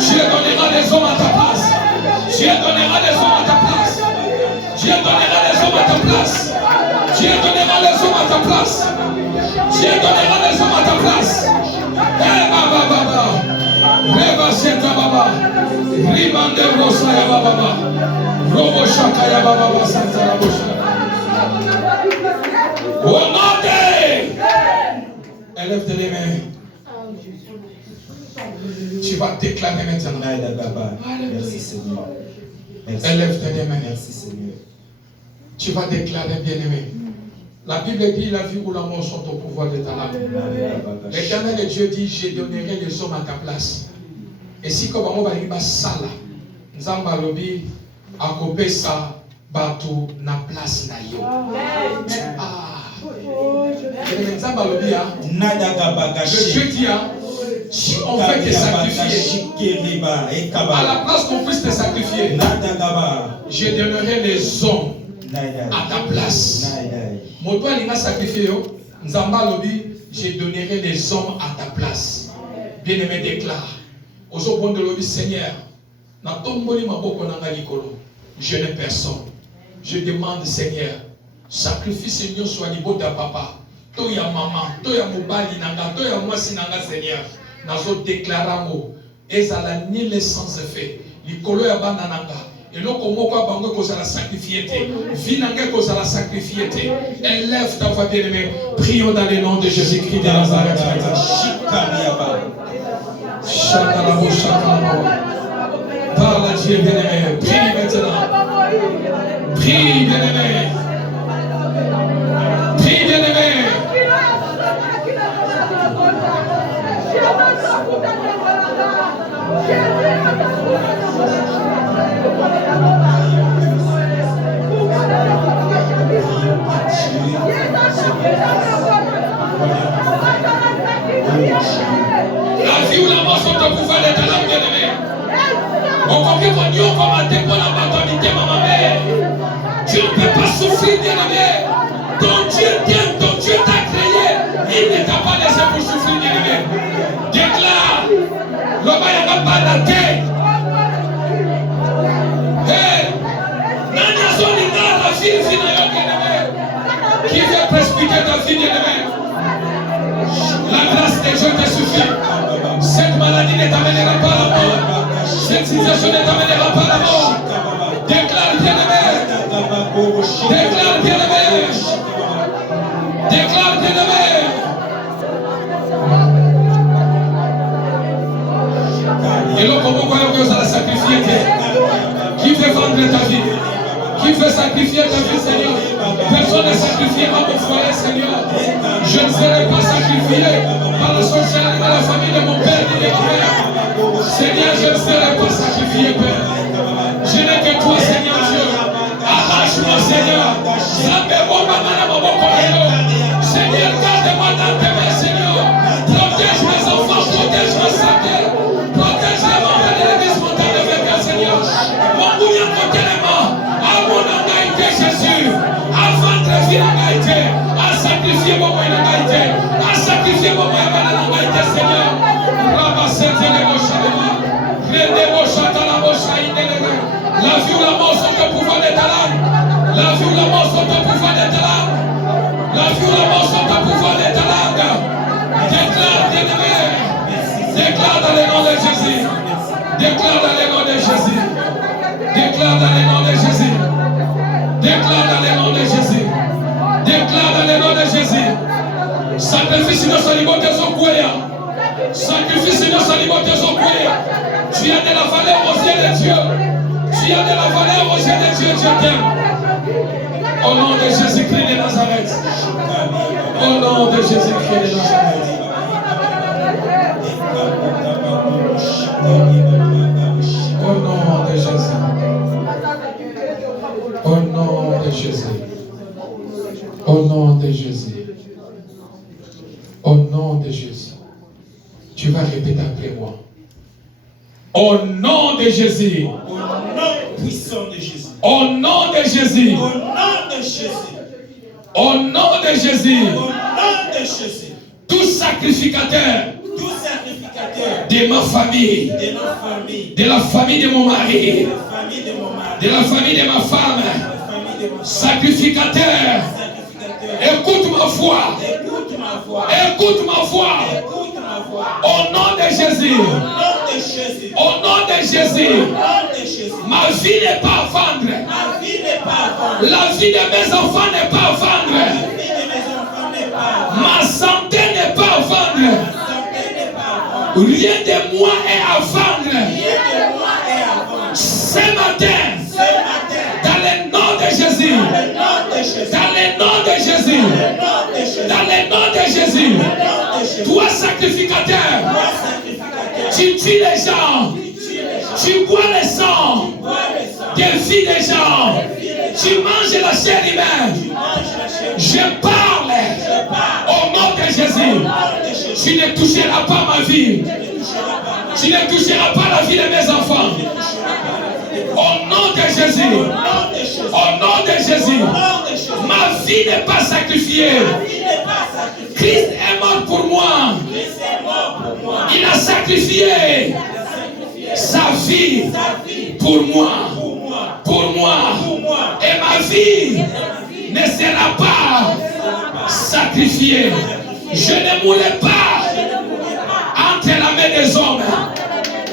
Dieu donnera des hommes à ta place. Dieu donnera des hommes à ta place. Dieu donnera les hommes à ta place. Dieu donnera les hommes à ta place. Dieu donnera les hommes à ta place. Eh baba baba. Reba seta baba. Rimande rosa ya baba. Robo shaka ya baba santa la bosha. Au nom de. Élève tes mains. Tu vas déclarer maintenant. Merci Seigneur. Élève tes mains. Merci Seigneur. Tu vas déclarer, bien-aimé. La Bible dit la vie ou la mort sont au pouvoir de ta langue. L'Éternel Dieu dit, je donnerai les hommes à ta place. Et si comme on va y sala, Nzamba lobi akopesa batu na place na yo. Nzamba lobi le Dieu dit si on veut te sacrifier, à la place qu'on puisse te sacrifier, je donnerai les hommes à ta place. Mon doigt il m'a sacrifié, Nzamba lobi, je donnerai les hommes à ta place. Bien-aimé déclare. Aujourd'hui, lobi Seigneur, na tomboli maboko nanga likolo. Je n'ai personne. Je demande Seigneur, sacrifice Seigneur soit libota papa. Toya maman, toya mobali nanga, toya mwasi nanga Seigneur. Nazo déclarer mo ezala ni le sans effet. Likolo ya bana nanga. Eloko moko bango kozala sacrifier te. Vie nanga kozala sacrifier te. Élève ta voix bien-aimée. Prions dans le nom de Jésus-Christ de Nazareth. Shakalabo, shakalabo. Parle à Dieu bien-aimé. Prie maintenant. Prie bien-aimé. Prie bien-aimé. La vie ou la mort sont au pouvoir de ta langue bien-aimée. On comprend qu'on y a commenté pour la maternité, maman mère. Tu ne peux pas souffrir bien-aimé. Ton Dieu t'aime, ton Dieu t'a créé. Il ne t'a pas laissé pour souffrir bien-aimé. Déclare. L'homme n'a pas la tête. Hey. Nanya Zolinga, la fille finale bien-aimé. Qui veut précipiter ta fille bien-aimé? La grâce de Dieu te suffit. Cette maladie ne t'amènera pas à la mort. Cette situation ne t'amènera pas à la mort. Déclare bien-aimé. Déclare bien-aimé. Déclare bien-aimé. Et là, comment on va sacrifier? Qui veut vendre ta vie? Qui veut sacrifier ta vie, Seigneur? Personne ne sacrifiera mon foyer, Seigneur. Je ne serai pas sacrifié par la sorcellerie de la famille de mon père ni de mon père. Seigneur, je ne serai pas sacrifié, Père. Je n'ai que toi, Seigneur Dieu. Arrache-moi, Seigneur. Seigneur, garde-moi dans tes mains, Seigneur. Protège mes enfants, protège ma santé. Protège les membres de l'église montagne de Béca, Seigneur. Mon bouillon côté les mains. À mon engagement, Jésus. À vendre la vie d'engagement. À sacrifier mon moyen d'engagement. À sacrifier mon moyen d'engagement, Seigneur. Rabassez-les les mochadements. Rendez vos chats à la mochaïne. La vie ou la mort sont au pouvoir de ta langue. La vie ou la mort sont au pouvoir de ta langue. La vie ou la mort sont au pouvoir de ta langue. Déclare, bien-aimé. Déclare dans le nom de Jésus. Déclare dans le nom de Jésus. Déclare dans le nom de Jésus. Déclare dans le nom de Jésus. Déclare dans le nom de Jésus. Sacrifice nos libertés au couille. Sacrifice nos libertés au couille. Tu as de la valeur aux yeux de Dieu. Tu as de la valeur aux yeux de Dieu. Dieu t'aime. Au nom de Jésus-Christ de Nazareth. Au nom de Jésus-Christ de Nazareth. Au nom de Jésus. Au nom de Jésus. Au nom de Jésus. Au nom de Jésus. Tu vas répéter après moi. Au nom de Jésus. Au nom puissant de Jésus. Au nom de Jésus. Au nom de Jésus. Au nom de Jésus. Au nom de Jésus. Tout sacrificateur. Tout sacrificateur. De ma famille. De ma famille. De la famille de mon mari. De la famille de mon mari. De la famille de ma femme. De la famille de ma femme. Sacrificateur. Écoute ma voix. Écoute ma voix. Écoute ma voix. Écoute ma voix. Au nom de Jésus. Au nom de Jésus. Au nom de Jésus. Au nom de Jésus. Ma vie n'est pas à vendre. Ma vie n'est pas à vendre. La vie de mes enfants n'est pas à vendre. La vie de mes enfants n'est pas à vendre. Ma santé n'est pas à vendre. Ma santé n'est pas à vendre. Rien de moi est à vendre. Rien de moi est à vendre. Ce matin, Ce matin, dans le nom de Jésus, dans le nom de Jésus, dans le nom de Jésus, dans le de Jésus, toi sacrificateur, tu tues les gens, tu bois le sang, des vies des gens, tu manges la chair humaine. Je parle au nom de Jésus. Tu ne toucheras pas ma vie. Tu ne toucheras pas la vie de mes enfants. Au nom de Jésus. Au nom de Jésus. Ma vie n'est pas sacrifiée. Christ est mort pour moi. Il a sacrifié sa vie pour moi. Pour moi. Et ma vie ne sera pas sacrifiée. Je ne mourrai pas entre la main des hommes.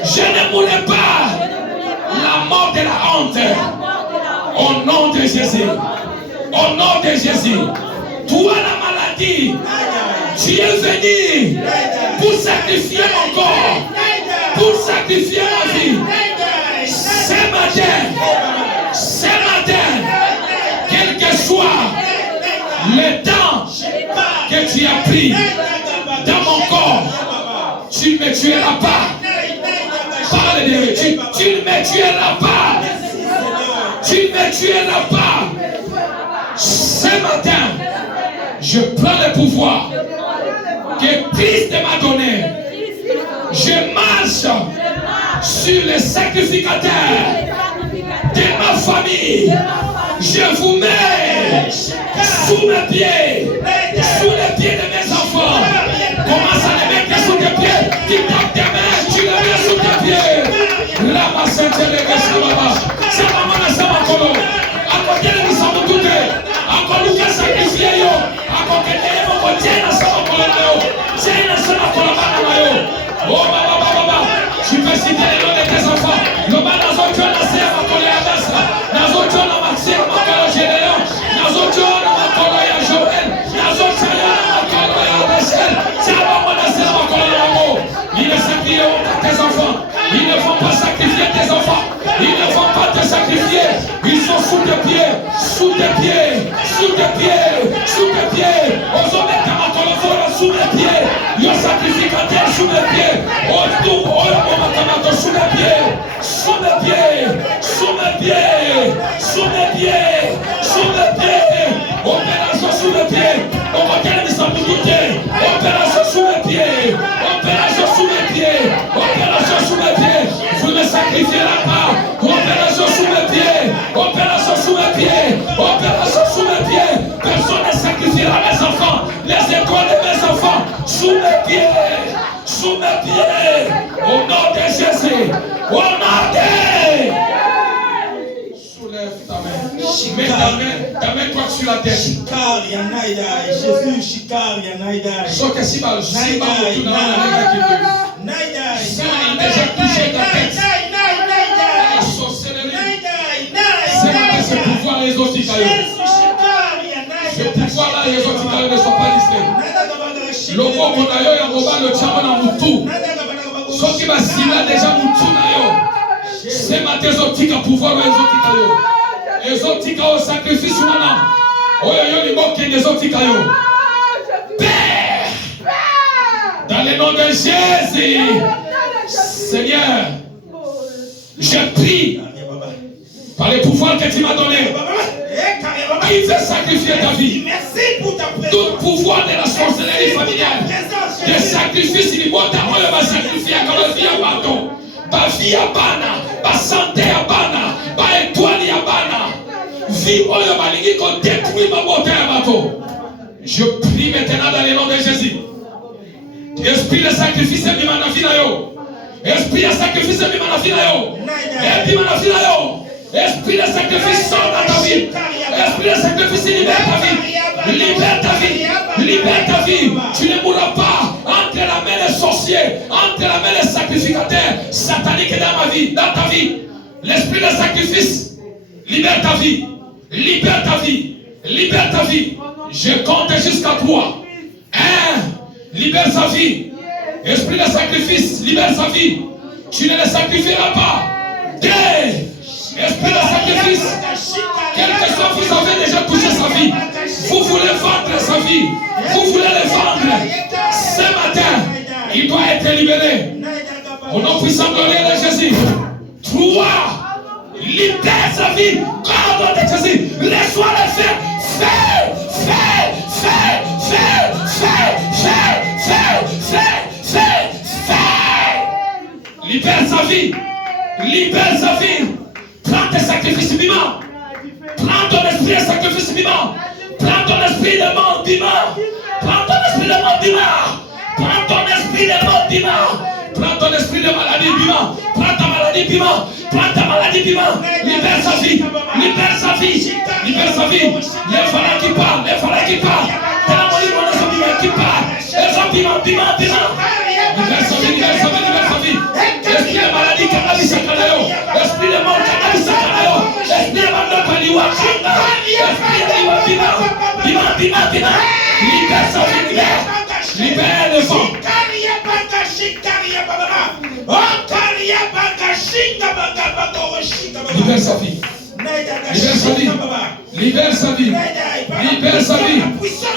Je ne mourrai pas la mort de la honte. Au nom de Jésus. Au nom de Jésus. Toi la maladie, tu es venu pour sacrifier mon corps, pour sacrifier ma vie. Ce matin, quel que soit le temps que tu as pris dans mon corps, tu ne me tueras pas. Parle de Dieu, tu ne me tueras pas. Tu ne me tueras pas. Ce matin, je prends le pouvoir que Christ m'a donné. Je marche sur le sacrificateur de ma famille. Je vous mets sous mes pieds, sous les pieds de mes enfants. Commence à les mettre sous tes pieds. Tu tapes tes mains, tu les mets sous tes pieds. Rama Sente Legasababa. C'est maman à Samakolo. À côté de nous sommes tous. Encore nous sacrifier yo. Encore que nous mon Dieu na Samakolo na yo. C'est na Samakolo na yo. Oh baba. Tu peux citer les noms de tes enfants. Le bas dans un cœur, la sœur ma colère à Bassa. Dans un cœur, la Maxime, ma colère Gédéon. Dans un cœur, ma colère à Joël. Dans un cœur, ma colère à Rachel. C'est à moi la sœur ma colère à Mo. Ils ne sacrifieront pas tes enfants. Ils ne vont pas sacrifier tes enfants. Ils ne vont pas te sacrifier. Ils sont sous tes pieds. Sous tes pieds. Sous tes pieds. Sous tes pieds. Aux hommes de ma colère sous mes pieds. Le sacrificateur sous mes pieds. Autour, sous mes pieds, sous mes pieds, sous mes pieds, sous mes pieds, sous mes pieds, opération sous mes pieds, on va qu'elle s'en bouger, opération sous mes pieds, opération sous mes pieds, opération sous mes pieds, vous ne me sacrifierez pas, opération sous mes pieds, opération sous mes pieds, opération sous mes pieds, personne ne sacrifiera mes enfants, les écoles de mes enfants, sous mes pieds. Sous mes pieds, au nom de Jésus, au nom de... Soulève ta main, mets ta main toi sur la tête. Shikar yanaida, Jésus Shikar yanaida. Sauf que si tu as déjà touché ta tête, la sorcellerie, c'est pouvoir les autres ce pouvoir-là, les autres ne sont pas listés. Le mot qu'on a eu, on va le tchama dans Moutou. Sauf qu'il va s'il a déjà Moutou na yo. C'est ma tes optiques à pouvoir les autres. Les autres au sacrifice maintenant. Oh yo les mots qui des autres Père, dans le nom de Jésus, Seigneur, je prie par le pouvoir que tu m'as donné. Qui veut sacrifier ta vie? Tout pouvoir de la sorcellerie familiale, de sacrifice, il va sacrifier quand la vie à bateau, ma vie à bana, ma santé à bana, ma étoile à bana, vie où le maligné qu'on détruit ma beauté à bateau. Je prie maintenant dans le nom de Jésus. Esprit de sacrifice, il m'a vie là yo. Esprit de sacrifice, il m'a vie là yo. Et m'a vie là yo. Esprit de sacrifice, sort dans ta vie. Esprit de sacrifice, libère ta vie. Libère ta vie. Libère ta vie. Tu ne mourras pas entre la main des sorciers, entre la main des sacrificateurs sataniques dans ma vie, dans ta vie. L'esprit de sacrifice, libère ta vie. Libère ta vie. Libère ta vie. Je compte jusqu'à 3. 1. Libère sa vie. Esprit de sacrifice, libère sa vie. Tu ne le sacrifieras pas. 2. Esprit de sacrifice, quelque chose vous avez déjà touché sa vie. Vous voulez vendre sa vie. Vous voulez le vendre. Il doit être libéré. Au nom puissant glorieux de Jésus. 3. Libère sa vie. Corps de Jésus. Laisse-moi le faire. Fais. Libère sa vie. Libère sa vie. Prends tes sacrifices vivants. Prends ton esprit de sacrifice vivant. Prends ton esprit de mort vivant. Prends ton esprit de mort vivant. Prends ton esprit de mort vivant. Prends ton esprit de maladie vivant. Prends ta maladie vivant. Prends ta maladie vivant. Libère sa vie. Libère sa vie. Libère sa vie. Les frères qui parlent. Les frères qui parlent. C'est la molie mon esprit qui parle. Les gens vivants. Libère sa vie. Libère sa vie. Libère sa vie. L'esprit de maladie cannabis à Kanayo. L'esprit de mort cannabis à Kanayo. L'esprit de mort Kaniwa Kanda. L'esprit de Kaniwa vivant. Libère sa vie. Libère le vent. Libère sa vie. Libère sa vie. Libère sa vie. Libère sa vie.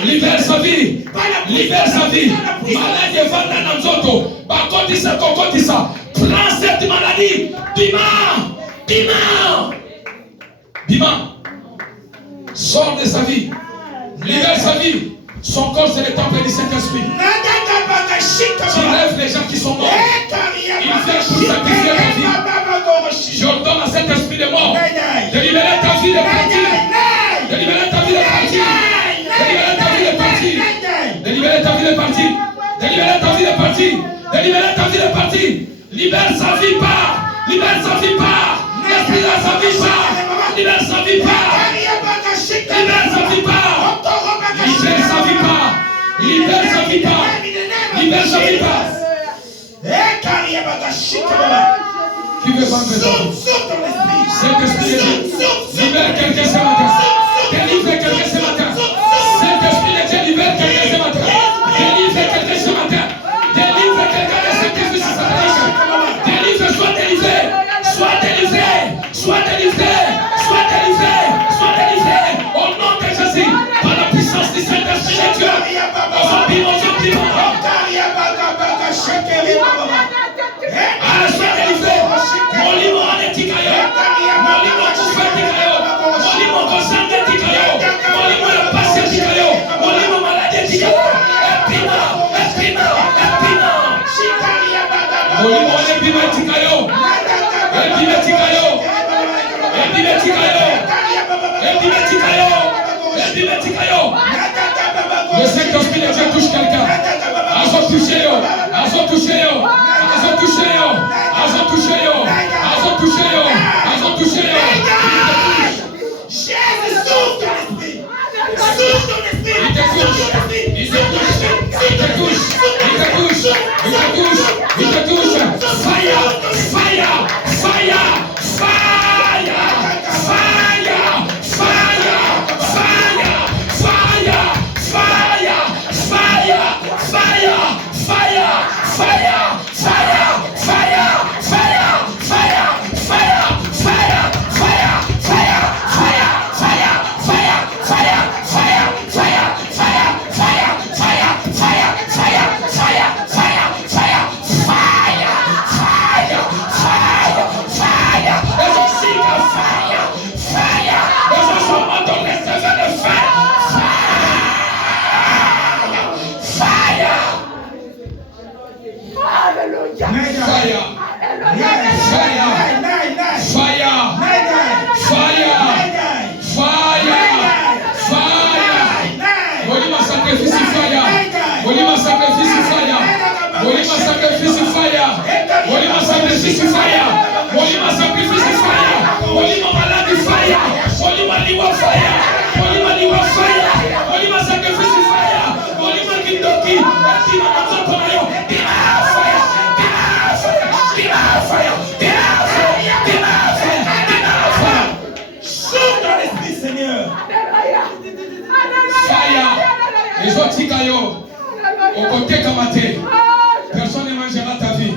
Libère sa vie. Libère sa vie. Maladie vanda na nzoto. Bakotisa kokotisa. Prends cette maladie. Bima. Sors de sa vie. Libère sa vie. Son corps c'est le temple du Saint-Esprit. Tu lèves les gens qui sont morts. Il fait pour sacrifier ta vie. J'ordonne à cet esprit de mort de libérer ta vie de partir. De libérer ta vie de partir. De libérer ta vie de partir. De libérer ta vie de partir. De libérer ta vie de partir. De libérer ta vie de partir. Libère sa vie par. Libère sa vie par. L'esprit de sa vie par. Libère sa vie par. Libère sa vie par. Libère sa vie par. Libère sa vie par. Libère sa vie par. Qui veut pas me Saint-Esprit de Dieu, libère quelqu'un ce matin. Délivre quelqu'un ce matin. Saint-Esprit de Dieu, libère quelqu'un ce matin. Délivre quelqu'un ce matin. Délivre quelqu'un de sacrifice satanique. Délivre, sois délivré. Sois délivré. Sois délivré. Sois délivré. Sois délivré. Au nom de Jésus, par la puissance du Saint-Esprit de Dieu. Sois délivré. Mon livre en éthique ailleurs. Mon livre en prophétique ailleurs. Mon livre en conscience éthique ailleurs. Mon livre en passé éthique ailleurs. Mon livre en maladie éthique ailleurs. Esprit. Mon livre en épimétique ailleurs. Épimétique ailleurs. Le Saint-Esprit de Dieu touche quelqu'un. Azo touché yo. Jésus sauve ton esprit. Sauve ton esprit. Il te touche. Fire. Personne ne mangera ta vie.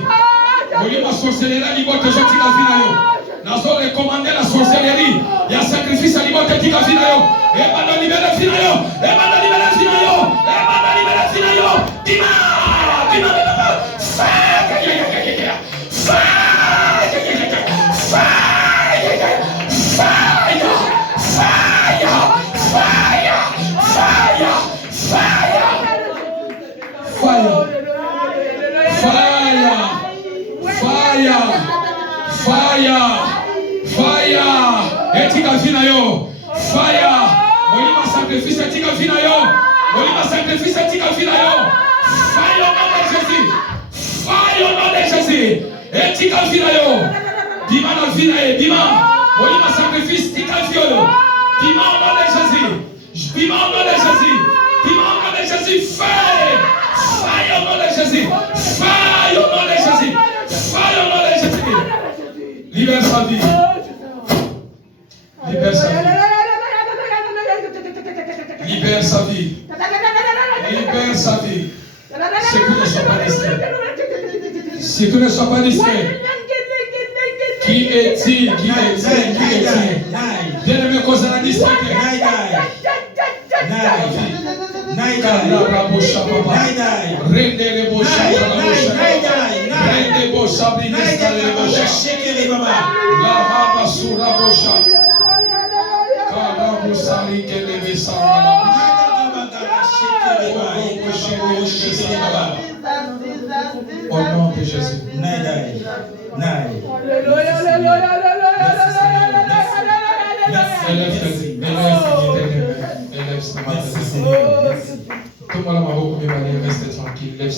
La sorcellerie, la sorcellerie, il y a sacrifice à l'imote qui a fini. Et maintenant libérer finayo. na yo. Fire. Molima sacrifice tika vie na yo. Molima sacrifice tika vie na yo. Fire au nom de Jésus. Fire au nom de Jésus. Et tika vie na yo. Dima na vie na ye. Dima. Molima sacrifice tika vie yo. Dima au nom de Jésus. Dima au nom de Jésus. Dima au nom de Jésus. Fire. Fire au nom de Jésus. Fire au nom de Jésus. Fire au nom de Jésus. Libère sa vie. Libère sa vie. Libère sa vie. Libère sa vie. Ce qui ne soit pas distrait. Ce qui ne soit pas distrait. Qui est-il? Qui est-il? Qui est-il? Bien-aimé, cause de la distraction. Au nom de Jésus. Élève sa main.